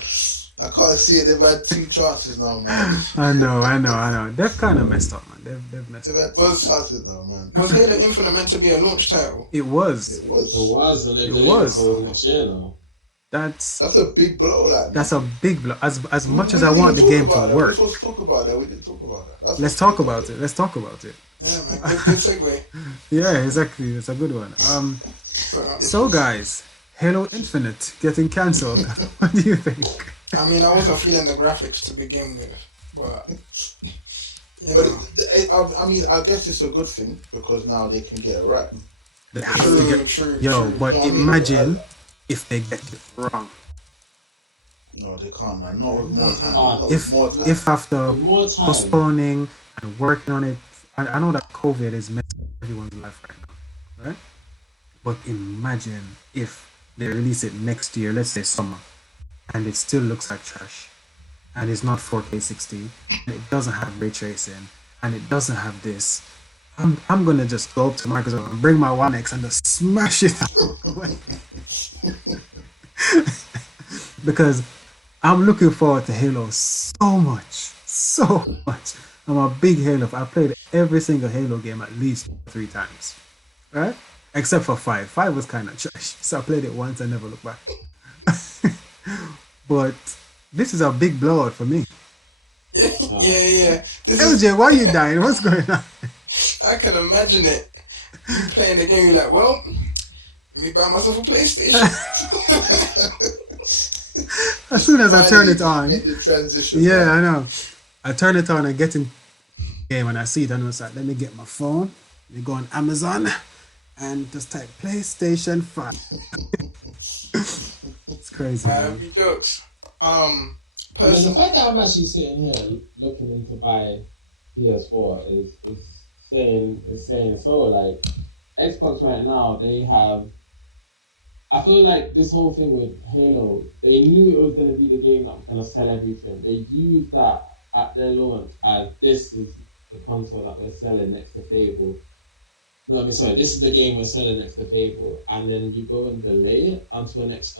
I can't see it. They've had 2 chances now, man. I know. They've kind of messed up, man. They've messed They've up. had 2 chances now, man. Was Halo Infinite meant to be a launch title? It was. It was. It was, and they're It delayed was. until next year now. That's That's a big blow, like. that's a big blow. As much as We I didn't want the even game talk about to that. We were work, supposed to talk about that. We didn't talk about that. That's let's what talk we about did. it. Let's talk about it. Yeah, man. Good segue. Yeah, exactly. It's a good one. So guys, Halo Infinite getting cancelled. What do you think? I mean, I wasn't feeling the graphics to begin with, but you But know, I mean, I guess it's a good thing because now they can get it right. They have to get- true. But I mean, imagine if they get it wrong. No, they can't, man. Not with more time. Ah, Not If with more time. if after With more time. postponing and working on it, I know that COVID is messing up everyone's life right now, right? But imagine if they release it next year, let's say summer, and it still looks like trash, and it's not 4K 60, and it doesn't have ray tracing, and it doesn't have this. I'm gonna just go up to Microsoft and bring my One X and just smash it out. Because I'm looking forward to Halo so much. I'm a big Halo fan. I played every single Halo game at least 3 times, right? Except for 5. 5 was kind of trash, so I played it once and never looked back. But this is a big blowout for me. Yeah. This is, LJ, why are you dying? What's going on? I can imagine it. You playing the game, you're like, well, let me buy myself a PlayStation. As soon as I turn it on, Make the transition. yeah, man. I know. I turn it on and get in game and I see it and it's like, let me get my phone. Let me go on Amazon and just type PlayStation 5. It's crazy, man. Be jokes. I mean, the Person, fact that I'm actually sitting here looking into buy PS4 is saying so. Like Xbox right now, they have. I feel like this whole thing with Halo, they knew it was going to be the game that was going to sell everything. They used that at their launch as this is the console that we're selling next to Fable. No, I mean, sorry, this is the game we're selling next to Fable, and then you go and delay it until next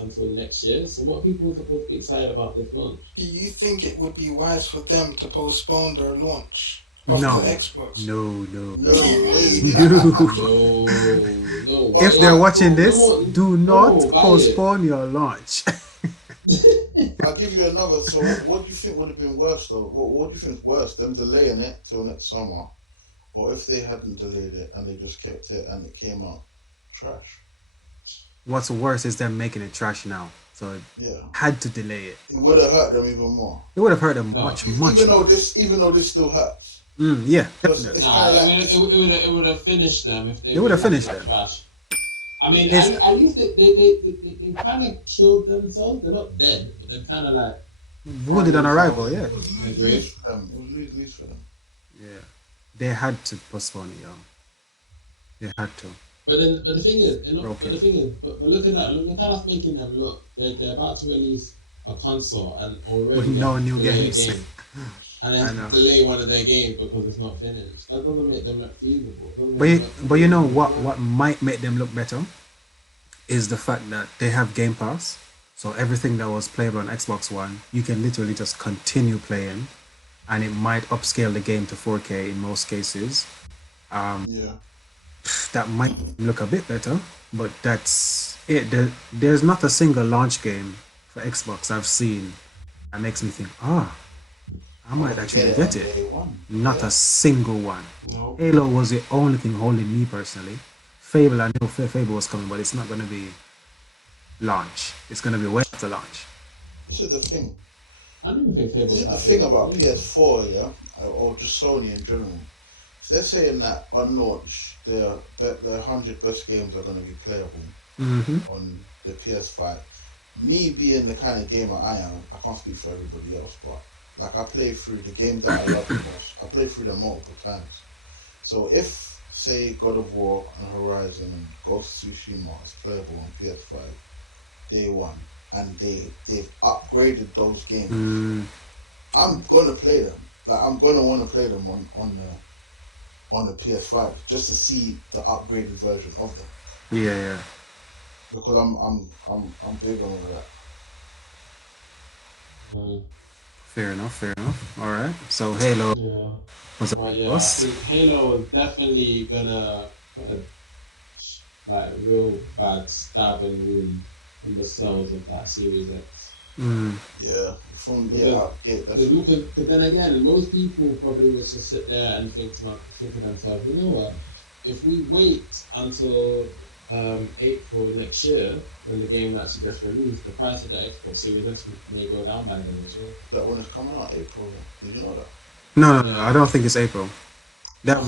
year. So what people are supposed to be excited about this launch? do you think it would be wise for them to postpone their launch of No. the Xbox? No. No way. No. If they're watching this, No, do not buy it. postpone your launch. I'll give you another. So, what do you think would have been worse, though? What do you think is worse? Them delaying it till next summer, or if they hadn't delayed it and they just kept it and it came out trash? What's worse is them making it trash now. So it Yeah, had to delay it. it would have hurt them even more. It would have hurt them No. much Even more. though this still hurts. Yeah, Because definitely. it's Nah, kind of like it would have finished them if they. It would have were finished like them. Trash. I mean, It's- at least they kind of killed themselves. They're not dead, but they're kind of like. Wounded on arrival, yeah. It was lose for them. It was lose for them. Yeah. They had to postpone it, yo. They had to. but the thing is, Broken. but look at that. Look at us making them look. They're about to release a console and already With no they new delay games. a game, and I then know. delay one of their games because it's not finished. That doesn't make them look feasible. It doesn't But make you, them look but you know feasible. what might make them look better is the fact that they have Game Pass. So everything that was playable on Xbox One, you can literally just continue playing, and it might upscale the game to 4K in most cases. Yeah. That might look a bit better, but that's it. There's not a single launch game for Xbox I've seen that makes me think, I might actually get on it. day one. Not Yeah. a single one. No. Halo was the only thing holding me personally. Fable, I know Fable was coming, but it's not going to be launch. It's going to be way after launch. This is the thing. I don't even think Fable. This is the thing about PS4, yeah, or just Sony in general. If they're saying that on launch, their 100 best games are going to be playable on the PS5. Me being the kind of gamer I am, I can't speak for everybody else, but like I play through the games that I love the most. I play through them multiple times. So if say God of War and Horizon and Ghost of Tsushima is playable on PS5 day one, and they've upgraded those games, I'm gonna play them. Like I'm gonna want to play them on the PS5 just to see the upgraded version of them Yeah. because I'm big on all that. Fair enough. All right. So Halo Yeah. was a But yeah, I boss. think Halo is definitely gonna put a real bad stabbing wound in the cells of that Series X. Yeah, from But then again, most people probably would just sit there and think to themselves, you know what? If we wait until April next year, when the game actually gets released, the price of the Xbox Series X may go down by then as well. that when it's coming out April. Did you know that? No. I don't think it's April. That, I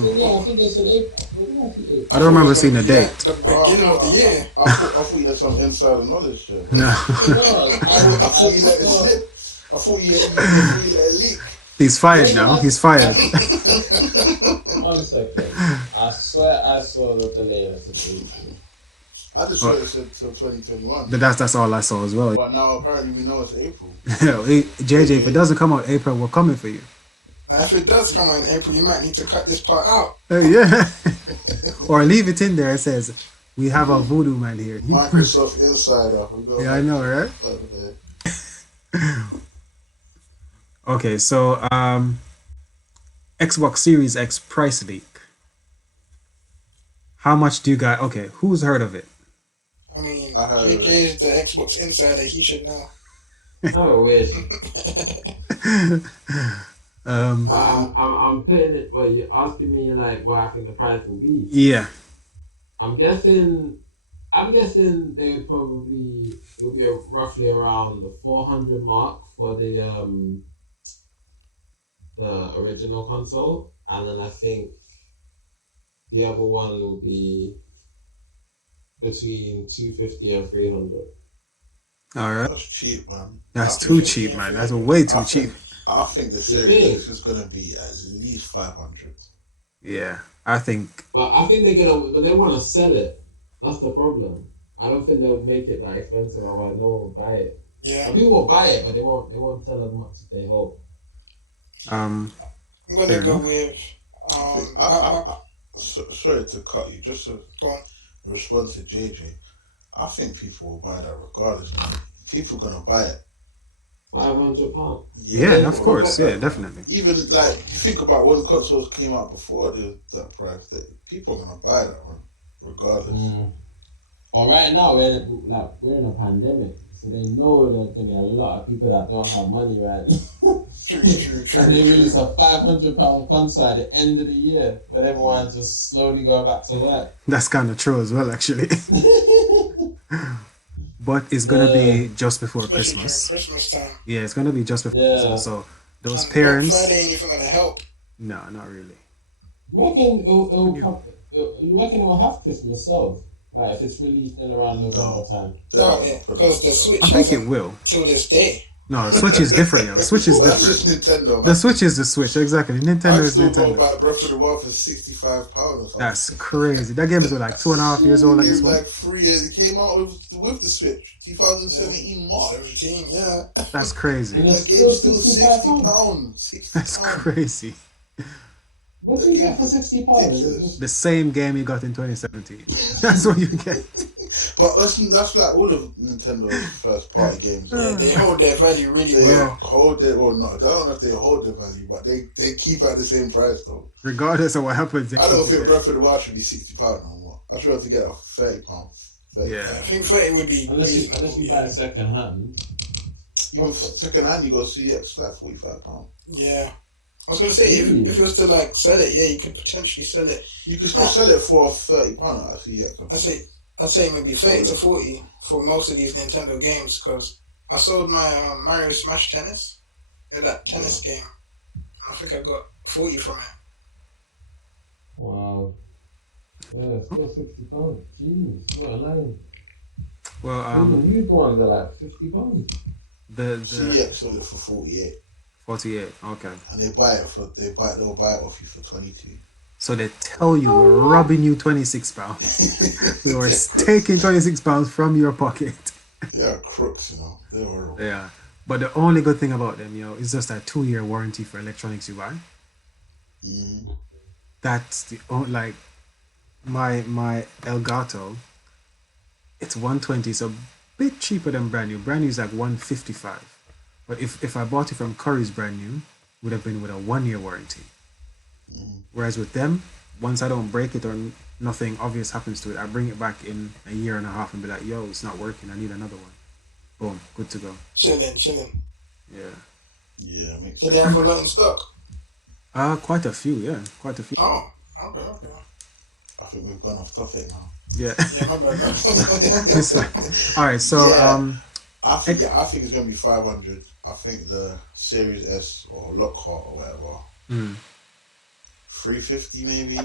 think they said April. I don't remember seeing a Be like date. the beginning of the year. I thought you had some insider knowledge there. No. I thought you let it slip. I thought you let it leak. He's fired now. He's fired. 1 second. I swear I saw the delay of April. I just saw it said till 2021. But that's all I saw as well. But now apparently we know it's April. JJ, if it doesn't come out April, we're coming for you. And if it does come out in April, you might need to cut this part out. Yeah. Or leave it in there. It says, we have a voodoo man here. Microsoft Insider. Yeah, I know, right? Okay. Okay, so Xbox Series X price leak. How much do you guys... Okay, who's heard of it? I mean, I heard JJ is the Xbox insider. He should know. No, wish. I'm putting it. Well, you're asking me like what I think the price will be. Yeah. I'm guessing they probably it'll be roughly around the 400 mark for the original console, and then I think the other one will be between 250 and 300. All right. That's cheap, man. That's too cheap, man. That's way too cheap. I think the Series is going to be at least 500. Yeah, I think... But I think but they want to sell it. That's the problem. I don't think they'll make it that expensive, otherwise no one will buy it. Yeah. And people will buy it, but they won't sell as much as they hope. I'm gonna go with sorry to cut you, just to go on. respond to JJ. I think people will buy that regardless. People gonna buy it. £500. Yeah, of course. Yeah, definitely. Even like you think about when consoles came out before that price, that people are gonna buy that one regardless. But right now we're in a pandemic, so they know there's gonna be a lot of people that don't have money right now. True. And they release a £500 console at the end of the year when everyone's just slowly going back to work. That's kind of true as well, actually. But it's gonna be just before Especially Christmas. during Christmas time. Yeah, it's gonna be just before Christmas. So those And parents... Black Friday ain't even gonna help. No, not really. You reckon it will have Christmas sales? Like if it's released in around November time? No, because the Switch I think it hasn't will. till this day. No, the Switch is different, yo. Switch is Well, that's different. just Nintendo, man. The Switch is the Switch, exactly. Nintendo I've is still got to Nintendo. buy Breath of the Wild for £65 or something. That's crazy. That game is like 2.5 years old at It this was one. like 3 years. It came out with the Switch, 2017 March. 17, yeah. That's crazy. And That it's game's still still £65. £60. That's crazy. What do you get for £60? Ridiculous. The same game you got in 2017. That's what you get. But that's like all of Nintendo's first party games. Yeah, they hold their value really They well. hold it or not. I don't know if they hold the value, but they keep at the same price though. Regardless of what happens, they I don't keep think it. Breath of the Wild should be £60 no more. I should be able to get it for £30. Yeah. I think 30 would be Unless reasonable. you buy it second hand. Even second hand, you go CX like £45. Yeah. I was gonna say if you was to like sell it, yeah, you could potentially sell it. You can still sell it for £30 at CX. I'd say maybe 30 to 40 for most of these Nintendo games because I sold my Mario Smash Tennis, that tennis game. I think I got 40 from it. Wow. Yeah, still £60. Jeez, what a line. Well, Even used ones are like £50. the CX sold it for 48, 48. Okay. and they'll buy it off you for 22. So they tell you we're robbing you £26. We were taking £26 from your pocket. They are crooks, you know. They're horrible. Yeah. But the only good thing about them, yo, is just that 2-year warranty for electronics you buy. Mm-hmm. That's the only, like, my Elgato, it's 120, so a bit cheaper than brand new. Brand new is like 155. But if I bought it from Curry's brand new, would have been with a 1-year warranty. Whereas with them, once I don't break it or nothing obvious happens to it, I bring it back in a year and a half and be like, yo, it's not working, I need another one. Boom, good to go. Chilling. Yeah. Yeah, makes Did sense. they have a lot in stock? Quite a few, yeah. Quite a few. Oh, okay. I think we've gone off topic now. Yeah. Yeah, my bad. Man. It's like- all right, so Yeah. I think it's gonna be 500. I think the Series S or Lockhart or whatever, 350 maybe,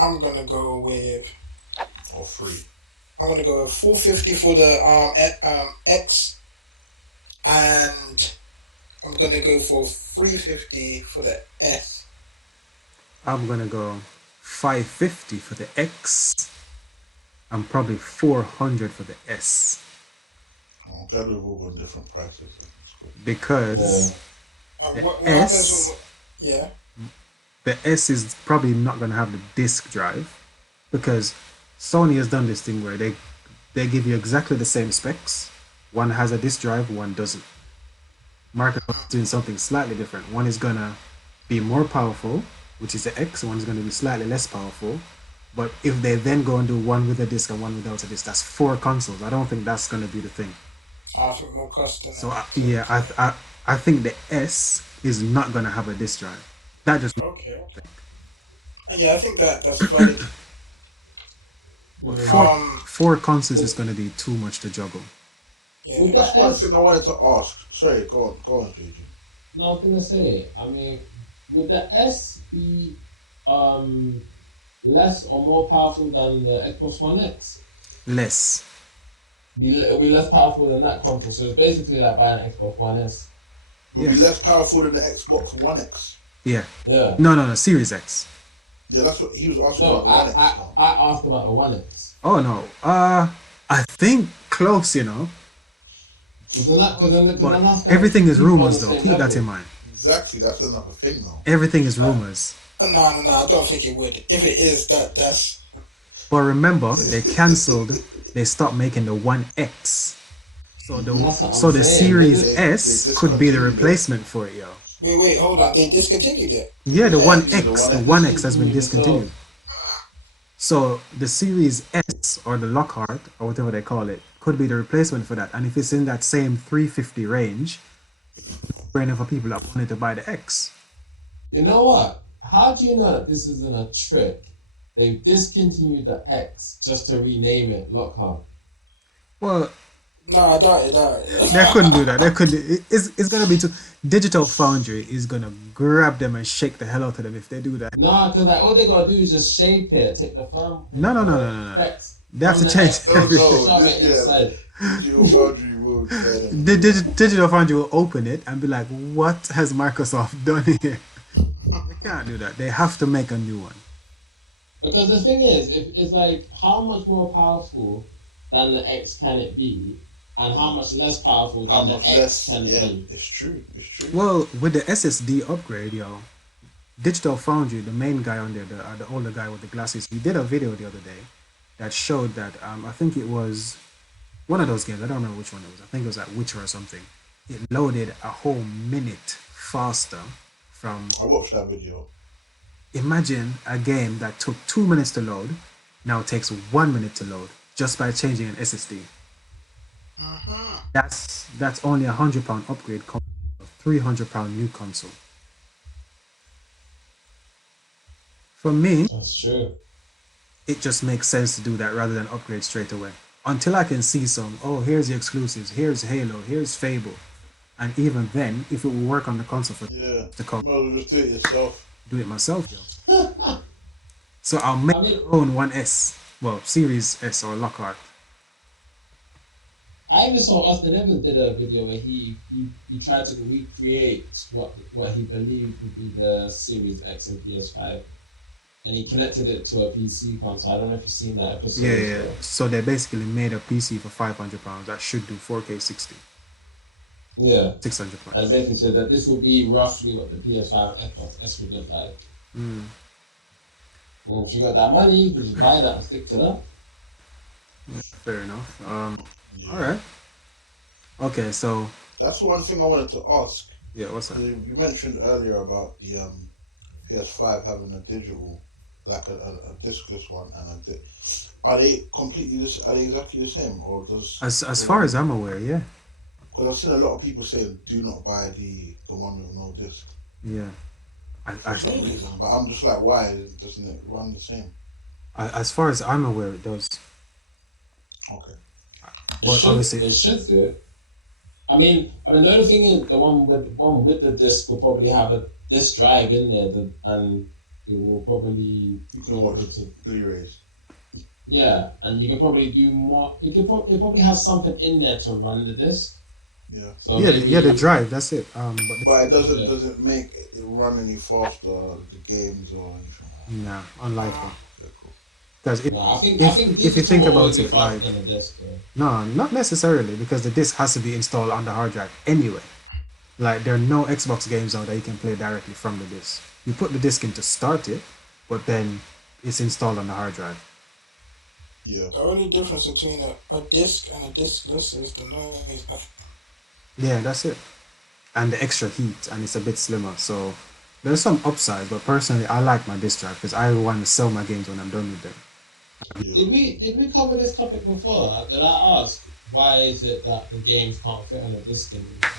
I'm gonna go with or 3. I'm gonna go with 450 for the X, and I'm gonna go for 350 for the S. I'm gonna go 550 for the X and probably 400 for the S. I'm glad we've all got different prices. That's good. Because What S? happens with, yeah. the S is probably not going to have the disk drive, because Sony has done this thing where they give you exactly the same specs. One has a disk drive, one doesn't. Microsoft is doing something slightly different. One is going to be more powerful, which is the X. One is going to be slightly less powerful. But if they then go and do one with a disk and one without a disk, that's 4 consoles. I don't think that's going to be the thing. I think more cost than So that. I think the S is not going to have a disk drive. That just Okay. Yeah, I think that's valid. four consoles is going to be too much to juggle. Yeah. Would That's that one S, thing I wanted to ask. Sorry, go on, JJ. no, I was gonna say, I mean, would the S be less or more powerful than the Xbox One X? Less. It'll be less powerful than that console. So it's basically like buying an Xbox One S. Would be less powerful than the Xbox One X. Yeah. Yeah. No, Series X. Yeah, that's what he was asking No, about the One X. I asked about the One X. Oh no. I think close, you know. But everything is rumors though. Keep that in mind. Exactly, that's another thing though. Everything is rumors. No, I don't think it would. If it is, that's But remember, they cancelled. They stopped making the One X. So That's what the I'm saying. Series They S could be the discontinued it. replacement for it, yo. wait, hold on. They discontinued it. Yeah, the One the X. One The X. One X has been Discontinued discontinued. So the Series S or the Lockhart or whatever they call it could be the replacement for that. And if it's in that same 350 range, brainer for people that wanted to buy the X. You know what? How do you know that this isn't a trick? They've discontinued the X just to rename it Lockhart. Well, No, I doubt it. they couldn't do that. They couldn't. It's gonna be too. Digital Foundry is gonna grab them and shake the hell out of them if they do that. No, because like all they gotta do is just shape it, take the firm. No. Specs They have from to the change X, everything. shove it Yeah. inside. Digital Foundry will better than Digital Foundry will open it and be like, "What has Microsoft done here?" They can't do that. They have to make a new one. Because the thing is, if it's like, how much more powerful than the X can it be, and how much less powerful how than the much X less. can it Yeah, be? it's true. It's true. Well, with the SSD upgrade, Digital Foundry, the main guy on there, the older guy with the glasses, he did a video the other day that showed that I think it was one of those games. I don't remember which one it was. I think it was like Witcher or something. It loaded a whole minute faster from. I watched that video. Imagine a game that took 2 minutes to load, now takes 1 minute to load just by changing an SSD. That's only £100 upgrade compared to a £300 new console. For me, That's true. it just makes sense to do that rather than upgrade straight away. Until I can see here's the exclusives, here's Halo, here's Fable. And even then, if it will work on the console for Yeah, the you might as well just do it yourself. do it myself. So I'll make my own 1S, well, Series S or Lockhart. I even saw Austin Evans did a video where he tried to recreate what he believed would be the Series X and PS5, and he connected it to a PC console. I don't know if you've seen that episode. Yeah. So they basically made a PC for £500 that should do 4K 60. Yeah. 600 points. And basically said that this would be roughly what the PS5 Xbox S would look like. Well, if you got that money, you can just buy that and stick to that. Fair enough. All right. Okay, so That's one thing I wanted to ask. yeah, what's that? You mentioned earlier about the PS5 having a digital, like a discless one, and are they completely? Are they exactly the same, or does? As far as I'm aware, yeah. Because I've seen a lot of people saying, "Do not buy the one with no disc." Yeah. For some reason, but I'm just like, why doesn't it run the same? As far as I'm aware, it does. Okay. But obviously, They should do it. I mean, the only thing is the one with the disc will probably have a disc drive in there, and you will probably You can watch Blu-rays. Yeah, and you can probably do more. It probably has something in there to run the disc. Yeah. So yeah, the drive. That's it. But it doesn't make it run any faster, the games or anything. Nah, unlikely. Okay, cool. Because I think if you think about it, like, than a disc, though. no, not necessarily, because the disc has to be installed on the hard drive anyway. Like, there are no Xbox games now that you can play directly from the disc. You put the disc in to start it, but then it's installed on the hard drive. Yeah. The only difference between a disc and a discless is the noise. Yeah, that's it. And the extra heat, and it's a bit slimmer. So there's some upsides, but personally, I like my disc drive because I want to sell my games when I'm done with them. Yeah. Did we cover this topic before? Did I ask why is it that the games can't fit on a disc anymore?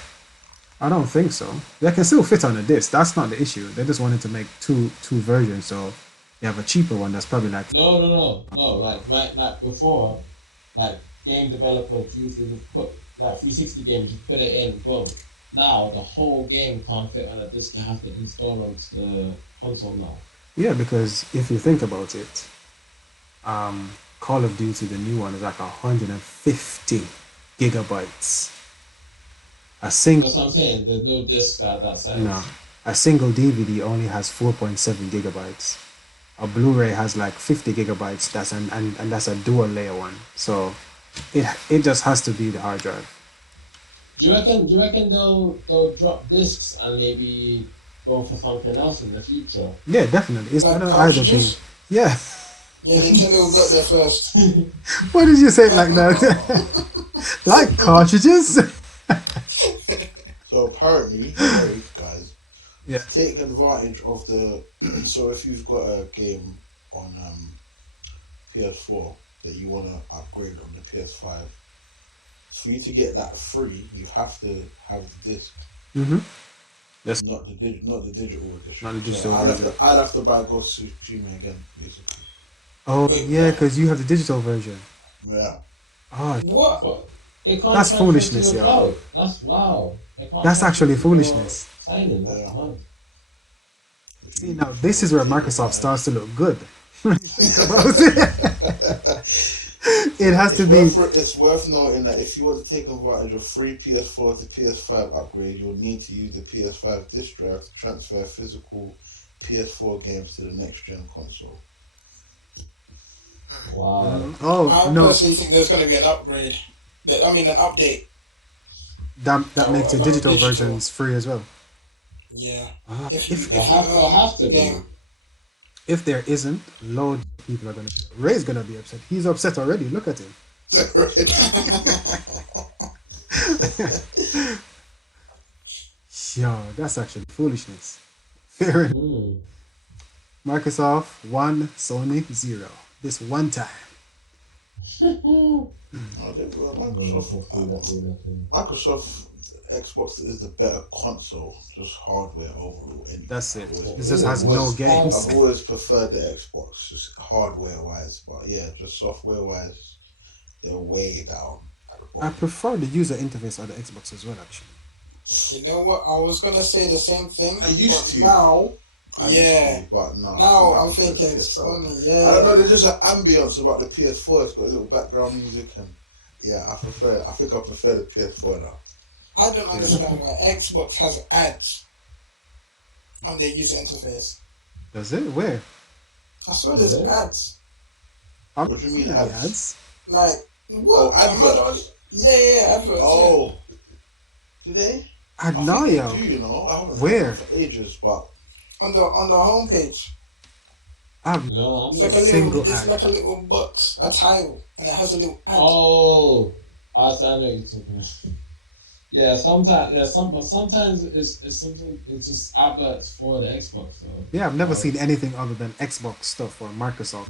I don't think so. They can still fit on a disc. That's not the issue. They just wanted to make two versions, so you have a cheaper one that's probably like No. Like before, like game developers used to just put like 360 games, just put it in, boom. Now the whole game can't fit on a disc. You have to install onto the console now. yeah. Because if you think about it, Call of Duty, the new one, is like 150 gigabytes. A single That's what I'm saying. There's no disc at that size. no, a single DVD only has 4.7 gigabytes. A Blu-ray has like 50 gigabytes. That's and that's a dual layer one. So it just has to be the hard drive. Do you reckon they'll drop discs and maybe go for something else in the future? Yeah, definitely. It's Like gonna either be. cartridges? Yeah. Yeah, Nintendo got there first. Why did you say it like that? Like cartridges? So apparently, guys, Yeah. take advantage of the. So if you've got a game on PS4 that you want to upgrade on the PS5, for you to get that free, you have to have the disc, Mm-hmm. Yes. not the digital edition. Not the digital So version. I'd have to buy Ghost of Tsushima again, basically. Oh yeah, because you have the digital version. Yeah. Oh, What? But it can't That's transfer foolishness, to the yo. cloud. That's wow. It can't That's transfer actually to foolishness. your Signing. That's Yeah. mad. see now this is where Microsoft starts to look good. When you think about it. It has to be. It's worth noting that if you want to take advantage of free PS4 to PS5 upgrade, you'll need to use the PS5 disc drive to transfer physical PS4 games to the next gen console. Wow. Oh I no, personally think there's going to be an upgrade. I mean, an update. that makes the Allow digital digital. versions free as well. Yeah. Ah, If you They'll have to be. game, if there isn't, loads of people are gonna. Ray's gonna be upset. He's upset already. Look at him. Yo, that's actually foolishness. Fair enough. Mm. Microsoft 1, Sony 0. This one time. Oh, Microsoft Xbox is the better console, just hardware overall. That's it. Always It just has no games. I've always preferred the Xbox, just hardware wise, but yeah, just software wise, they're way down at the I bottom. prefer the user interface of the Xbox as well, actually. you know what? I was going to say the same thing. I used but to. Now, I yeah. used to, but no. Now I I'm prefer the thinking PS4. Sony, yeah. I don't know. There's just an ambience about the PS4. It's got a little background music, and yeah, I prefer. I think I prefer the PS4 now. I don't understand why Xbox has ads on their user interface. Does it? Where? I swear there's ads. I'm What do you mean seeing ads? Like, what? Oh, Am I the adverts. only- Yeah, adverts. Oh, do they? I I know, think yo. they do. You know, I haven't Where? seen them for ages, but Yeah. On the homepage. I've No, I'm It's not. like a Single little, it's ad. like a little box, a tile, and it has a little ad. Oh, I know what you're talking about. Yeah, sometimes it's something. It's just adverts for the Xbox though. yeah, I've never seen anything other than Xbox stuff or Microsoft.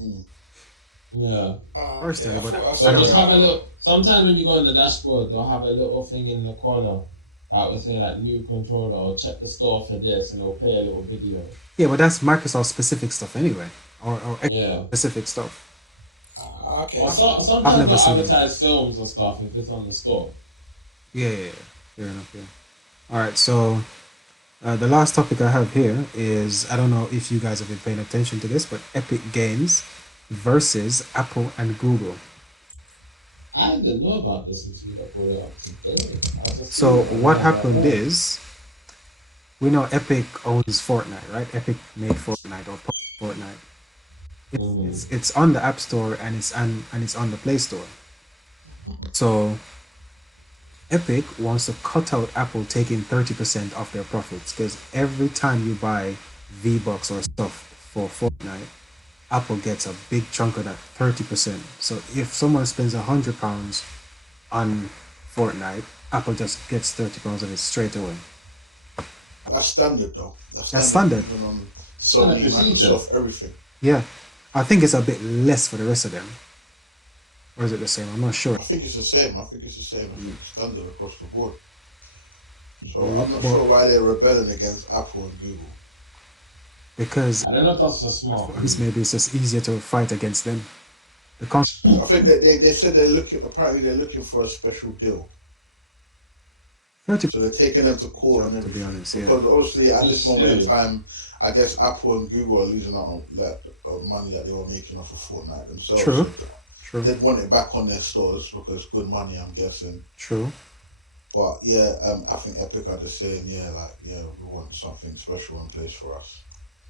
Yeah. Personally, I but thought I I So don't just know. have a look. Sometimes when you go on the dashboard, they'll have a little thing in the corner that will say like new controller or check the store for this, and it'll play a little video. Yeah, but that's Microsoft specific stuff anyway, or Xbox Yeah. specific stuff. Okay. Or I've sometimes never they'll seen it. advertise films and stuff if it's on the store. Yeah. Fair enough. Yeah. All right. So the last topic I have here is I don't know if you guys have been paying attention to this, but Epic Games versus Apple and Google. I didn't know about this until you brought it up today. I just So seen it what and I was happened like, oh. is we know Epic owns Fortnite, right? Epic made Fortnite or published Fortnite. It's on the App Store and it's on the Play Store. So Epic wants to cut out Apple taking 30% off their profits because every time you buy V-Bucks or stuff for Fortnite, Apple gets a big chunk of that 30%. So if someone spends £100 on Fortnite, Apple just gets £30 of it straight away. that's standard though. That's standard. Even on Sony, Standard procedure. Microsoft, everything. Yeah, I think it's a bit less for the rest of them. Or is it the same? I'm not sure. I think it's the same. I think it's standard across the board. So I'm not Well- sure why they're rebelling against Apple and Google. Because I don't know if that's so smart. maybe it's just easier to fight against them. The con- I think they said they're looking for a special deal. 30%. So they're taking them to court and To be everything. honest, yeah. Because obviously at this moment in Yeah. time, I guess Apple and Google are losing out on that money that they were making off of Fortnite themselves. True. So True. they'd want it back on their stores because good money, I'm guessing. True. But yeah, I think Epic are just saying, we want something special in place for us.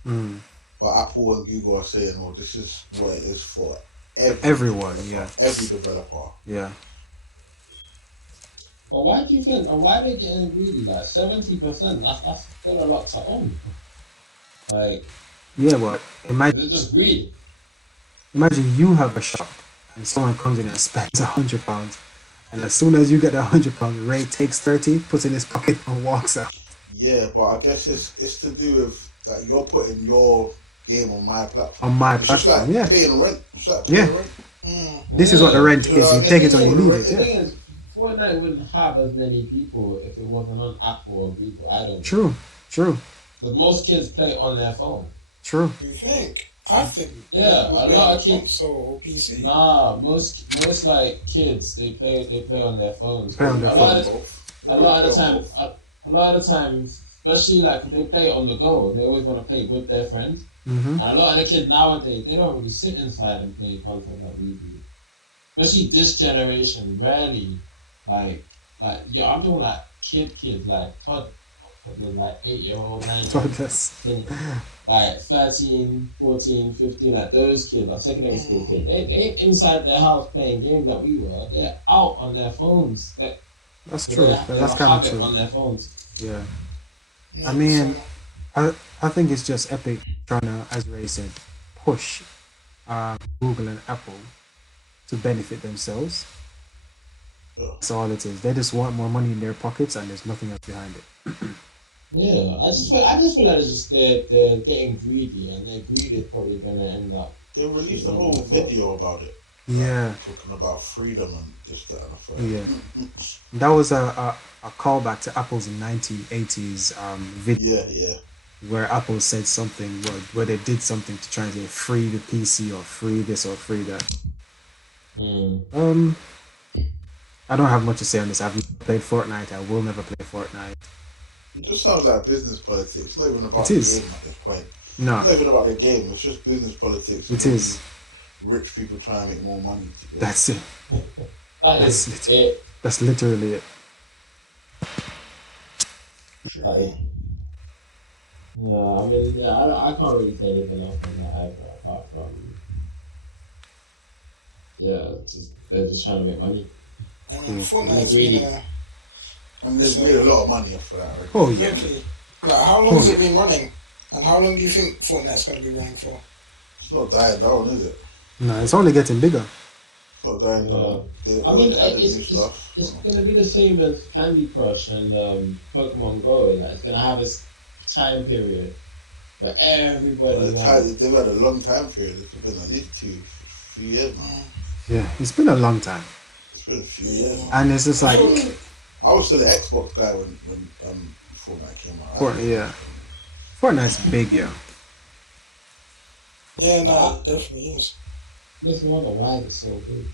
Mm. But Apple and Google are saying, well, this is what it is for Everyone, developer, yeah. every developer. Yeah. But why do you think? And why are they getting greedy? Like 70%. That's still a lot to own. Like, Yeah, but imagine is it just greed? you have a shop and someone comes in and spends £100, and as soon as you get the £100, Ray takes 30, puts in his pocket and walks out. Yeah, but I guess it's to do with that you're putting your game on my platform. On my It's just like platform, yeah. paying rent. It's like Yeah. paying rent. This is what the rent You know is. what I You mean? take it or you It's leave what it. The Yeah. thing is, Fortnite wouldn't have as many people if it wasn't on Apple or Google. I don't. True. But most kids play it on their phone. True. You think? I think. Yeah, it would a be lot on of kids- console or PC. Nah, most like kids they play on their phones. Play on their a lot phone. of the, a lot of the time, a lot of the time, especially like if they play it on the go, they always want to play with their friends. Mm-hmm. And a lot of the kids nowadays, they don't really sit inside and play content like we do. especially this generation, rarely, like, yeah, I'm doing like kids, like toddlers, like 8-year-old, So 9-year-old, that's 10, like 13, 14, 15, like those kids, like secondary school kids, they ain't inside their house playing games like we were. They're out on their phones. They true. they have That's a kind of habit true. on their phones. Yeah. I mean, 100%. I think it's just Epic trying to, as Ray said, push Google and Apple to benefit themselves. Yeah. That's all it is. They just want more money in their pockets, and there's nothing else behind it. Yeah, I just feel like it's just they're getting greedy, and their greed is probably gonna end up They released a shooting them whole in the foot. video about it, like Yeah, talking about freedom and this, that, and the yeah. third. That was a callback to Apple's 1980s video Yeah, yeah. where Apple said something where they did something to try and say free the PC or free this or free that. Mm. Um, I don't have much to say on this. I've never played Fortnite. I will never play Fortnite. It just sounds like business politics. It's not even It about the is. game at this point. It's No, not even about the game. It's just business politics it and is. rich people trying to make more money. To be That's honest. it. That That's is it. it. That's literally it. That is. True. Yeah, I mean, yeah, I can't really say anything else on that either, apart from yeah, they're just trying to make money. I mean, Cool. And they're Fortnite's been greedy. a And it's they've made a a lot of money off of that already. Oh yeah. exactly. Like, how long Oh has it yeah. been running? And how long do you think Fortnite's going to be running for? It's not dying down, is it? No, it's only getting bigger. It's not dying Yeah. down. They I mean, already added it's new it's stuff. it's gonna be the same as Candy Crush and Pokemon Go. Like, it's gonna have its time period, but everybody has. They've had a long time period. It's been at least few years now. Yeah, it's been a long time, It's been a few years Yeah. now. and it's just like I was still an Xbox guy when Fortnite came out. Fortnite. Yeah, Fortnite's big, yeah. Yeah, no, it definitely is. Makes me wonder why it's so big.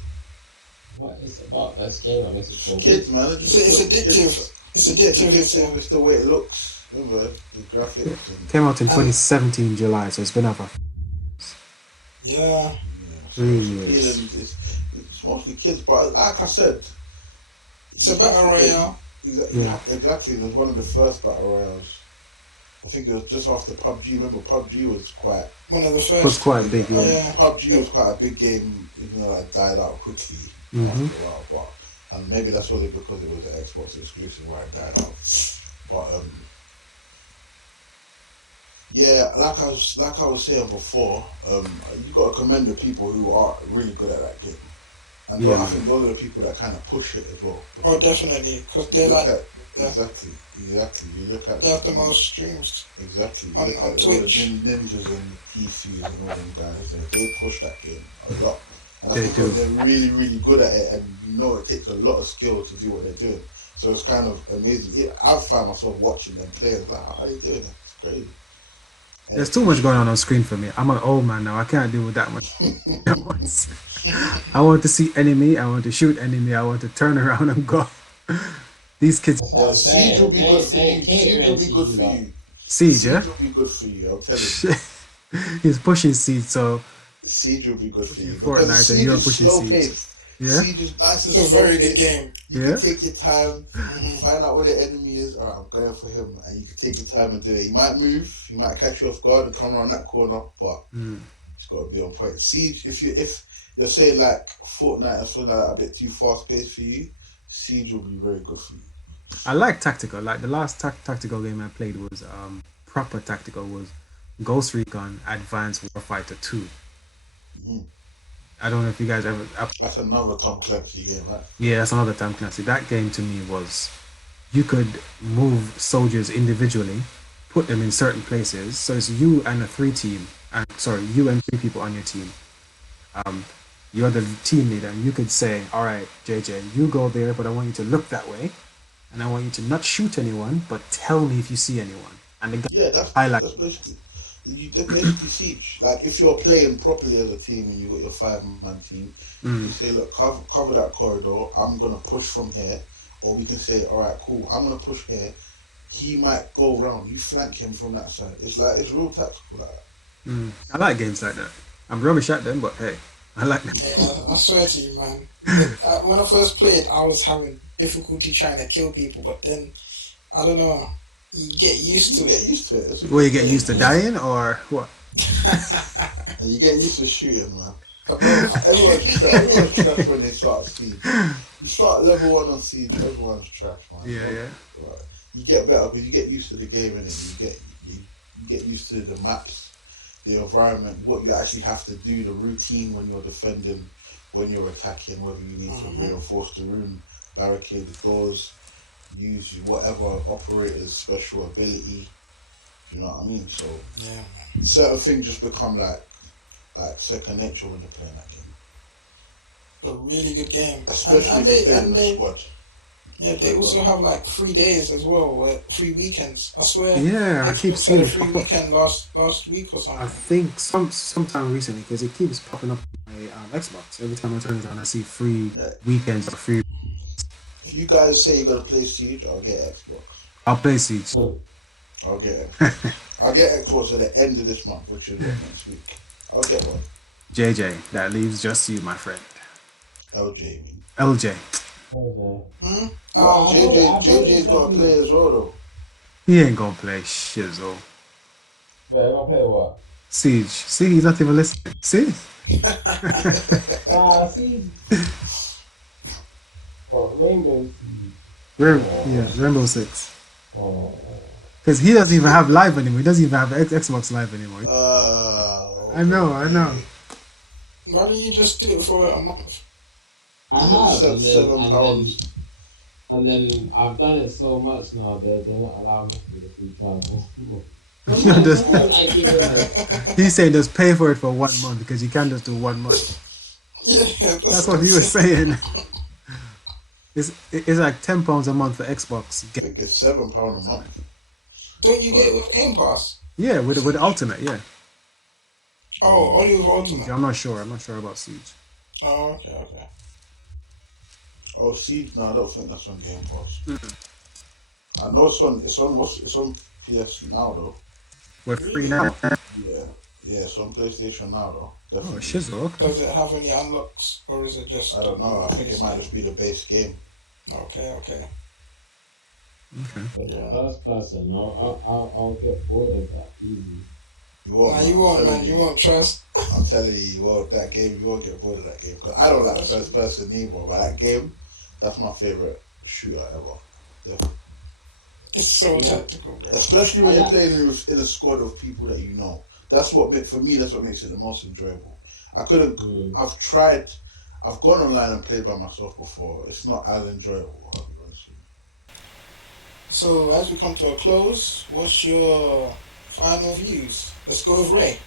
What is it about this game that makes it so big? Kids, man. It's addictive. It's addictive. It's the way it looks. Remember the graphics and Came out in Um, 2017 July, so it's been out for yeah. yeah, so 3 it's years. appealing. It's mostly kids, but like I said, It's a battle royale. exactly. Yeah. Exactly. It was one of the first battle royales. I think it was just after PUBG. Remember, PUBG was quite. One of the Was first. quite big, Oh, yeah. yeah. PUBG was quite a big game, even though it died out quickly Mhm. after a while. And maybe that's only because it was an Xbox exclusive where it died out. But yeah, like I was saying before, you got to commend the people who are really good at that game, and Yeah. I think those are the people that kind of push it as well. Oh, definitely. Because You they're look like, at yeah. exactly. You look at they have the most streams. exactly. You on- look on at Twitch. all the ninjas and PCs and all them guys. They push that game a lot, and They that's because do. they're really, really good at it, and you know it takes a lot of skill to do what they're doing. So it's kind of amazing. I find myself watching them play. It's like, how are they doing it? It's crazy. There's too much going on screen for me. I'm an old man now. I can't deal with that much. I want to see enemy. I want to shoot enemy. I want to turn around and go. These kids, That's what I'm Siege saying. will be good for They you. Siege catering will be to good you, for like. you. Siege, yeah. Siege will be good for you. I'm telling you. He's pushing Siege, so Siege will be good for you Fortnite because and Siege you're is pushing slow Siege. paced. Yeah? Siege is nice and It's a slow very good paced. game. You Yeah? can take your time, find out where the enemy is. All right, I'm going for him, and you can take your time and do it. He might move, he might catch you off guard and come around that corner, but it's got to be on point. Siege, if you're saying like Fortnite and something like that a bit too fast paced for you, Siege will be very good for you. I like tactical. Like the last tactical game I played was proper tactical was Ghost Recon Advanced Warfighter 2. Mhm. I don't know if you guys ever. That's another Tom Clancy game, right? Yeah, that's another time Clancy. That game to me was you could move soldiers individually, put them in certain places. So it's you and a you and 3 people on your team. You're the team leader, and you could say, "All right, JJ, you go there, but I want you to look that way, and I want you to not shoot anyone, but tell me if you see anyone." And the guy Yeah, that's highlight. that's basically basically Siege. Like if you're playing properly as a team and you got your 5-man team, you say, look, cover that corridor. I'm gonna push from here, or we can say, all right, cool. I'm gonna push here. He might go round. You flank him from that side. It's real tactical like that. I like games like that. I'm rubbish at them, but hey. I like that. Yeah, I swear to you, man. When I first played, I was having difficulty trying to kill people, but then I don't know. You get used to You get it. used to it. It's a Where you good get game, used to man. dying or what? And you get used to shooting, man. Bro, everyone's trash when they start Siege. You start level 1 on Siege, everyone's trash, man. Yeah, yeah. Right. You get better because you get used to the game and you get used to the maps, the environment, what you actually have to do, the routine when you're defending, when you're attacking, whether you need to reinforce the room, barricade the doors, use whatever operator's special ability. Do you know what I mean? So Yeah, certain things just become like second nature when you're playing that game. a really good game. Especially if you're playing in a They squad. yeah, they also have like 3 days as well, where 3 weekends. I swear, Yeah, I keep Xbox had seeing a it free pop up. weekend last week or I something. think sometime recently because it keeps popping up on my Xbox. Every time I turn it on, I see free Yeah. weekends or free. If you guys say you're gonna play Siege, I'll get Xbox. I'll play Siege. I'll get Xbox. I'll get Xbox at the end of this month, which is what, next week. I'll get one. JJ, that leaves just you, my friend. LJ, I mean. LJ, Okay. Hmm? Well, I thought JJ's got to exactly- play as well, though. he ain't gonna play shizzle. Wait, I'm gonna play what? Siege. See, he's not even listening. See? See. Well, Rainbow Siege. Yeah, Rainbow Six. Oh. Because he doesn't even have live anymore. He doesn't even have Xbox Live anymore. Okay. I know. Why don't you just do it for a month? I have, £7. And then I've done it so much now that they're not allowing me to do the free trial. Just- Sometimes I give it like, He's saying just pay for it for 1 month because you can't just do 1 month. Yeah, That's what he was saying. It's like £10 a month for Xbox. I think it's £7 a month. Don't you get it with Game Pass? Yeah, with Ultimate, yeah. Oh, only with Ultimate. I'm not sure about Siege. Oh, okay. Oh, Siege? No, I don't think that's on Game Pass. I know it's on PS now, though. We're free now. Yeah, it's on PlayStation now, though. Oh, Definitely. shizzle. Okay. Does it have any unlocks, or is it just? I don't know. I think it might just be the base game. Okay. the first person, I'll get bored of that easy. You won't. Nah, man. you I'm won't, telling man. You won't trust. I'm telling you won't. That game, you won't get bored of that game. Because I don't like first person either. But that game, that's my favorite shooter ever. Definitely. It's so tactical, bro. Especially when you're playing in a squad of people that you know. That's what for me. That's what makes it the most enjoyable. I couldn't. I've tried. I've gone online and played by myself before. It's not as enjoyable. I'll be honest with you. So as we come to a close, what's your final views? Let's go with Ray.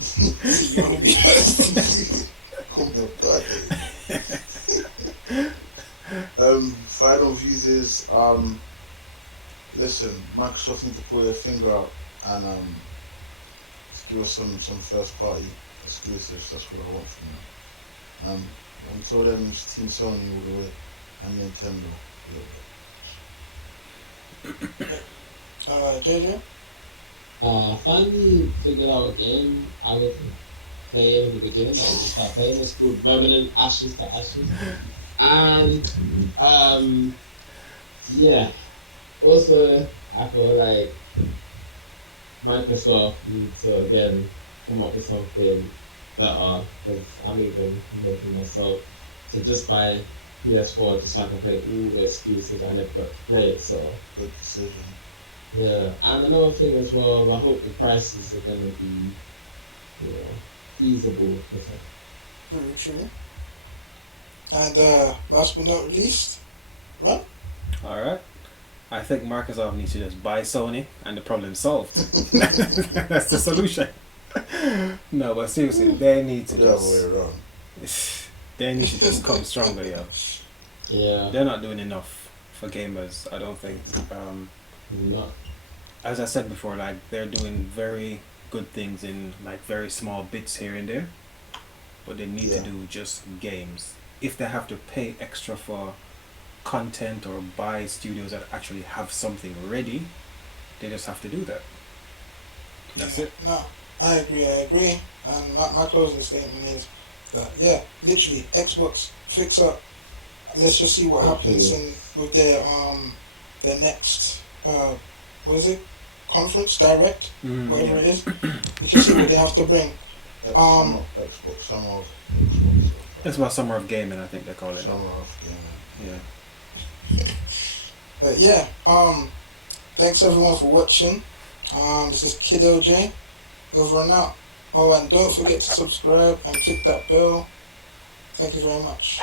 See, you want to be first? Oh my god. Final views is listen, Microsoft need to pull their finger out and give us some first party exclusives. That's what I want from them. Until then, it's Team Sony all the way and Nintendo a little bit. JJ? Finally figured out a game I was playing in the beginning. I just started playing. It's called Revenant Ashes to Ashes. And yeah. Also, I feel like Microsoft needs to again come up with something better because I'm even making myself to just buy PS4 just so I can play all the exclusives I never got to play. So Good decision. yeah, and another thing as well, I hope the prices are going to be, feasible. Very true. And last but not least, right? Alright. I think Microsoft needs to just buy Sony and the problem's solved. That's the solution. No, but seriously, they need to The other way around. they need to just come stronger, yo. Yeah, They're not doing enough for gamers, I don't think. not. As I said before, like they're doing very good things in like very small bits here and there, but they need to do just games. If they have to pay extra for content or buy studios that actually have something ready, they just have to do that. That's it. No, I agree. And my closing statement is that yeah, literally Xbox fix up. Let's just see what happens Hopefully. in with their next what is it? Conference direct, whatever Yeah. it is. We can see what they have to bring. Um Summer Xbox, summer of Xbox, That's about summer of gaming, I think they call it now. summer of gaming. Yeah. but yeah, thanks everyone for watching. This is Kid LJ over and out. Oh, and don't forget to subscribe and click that bell. Thank you very much.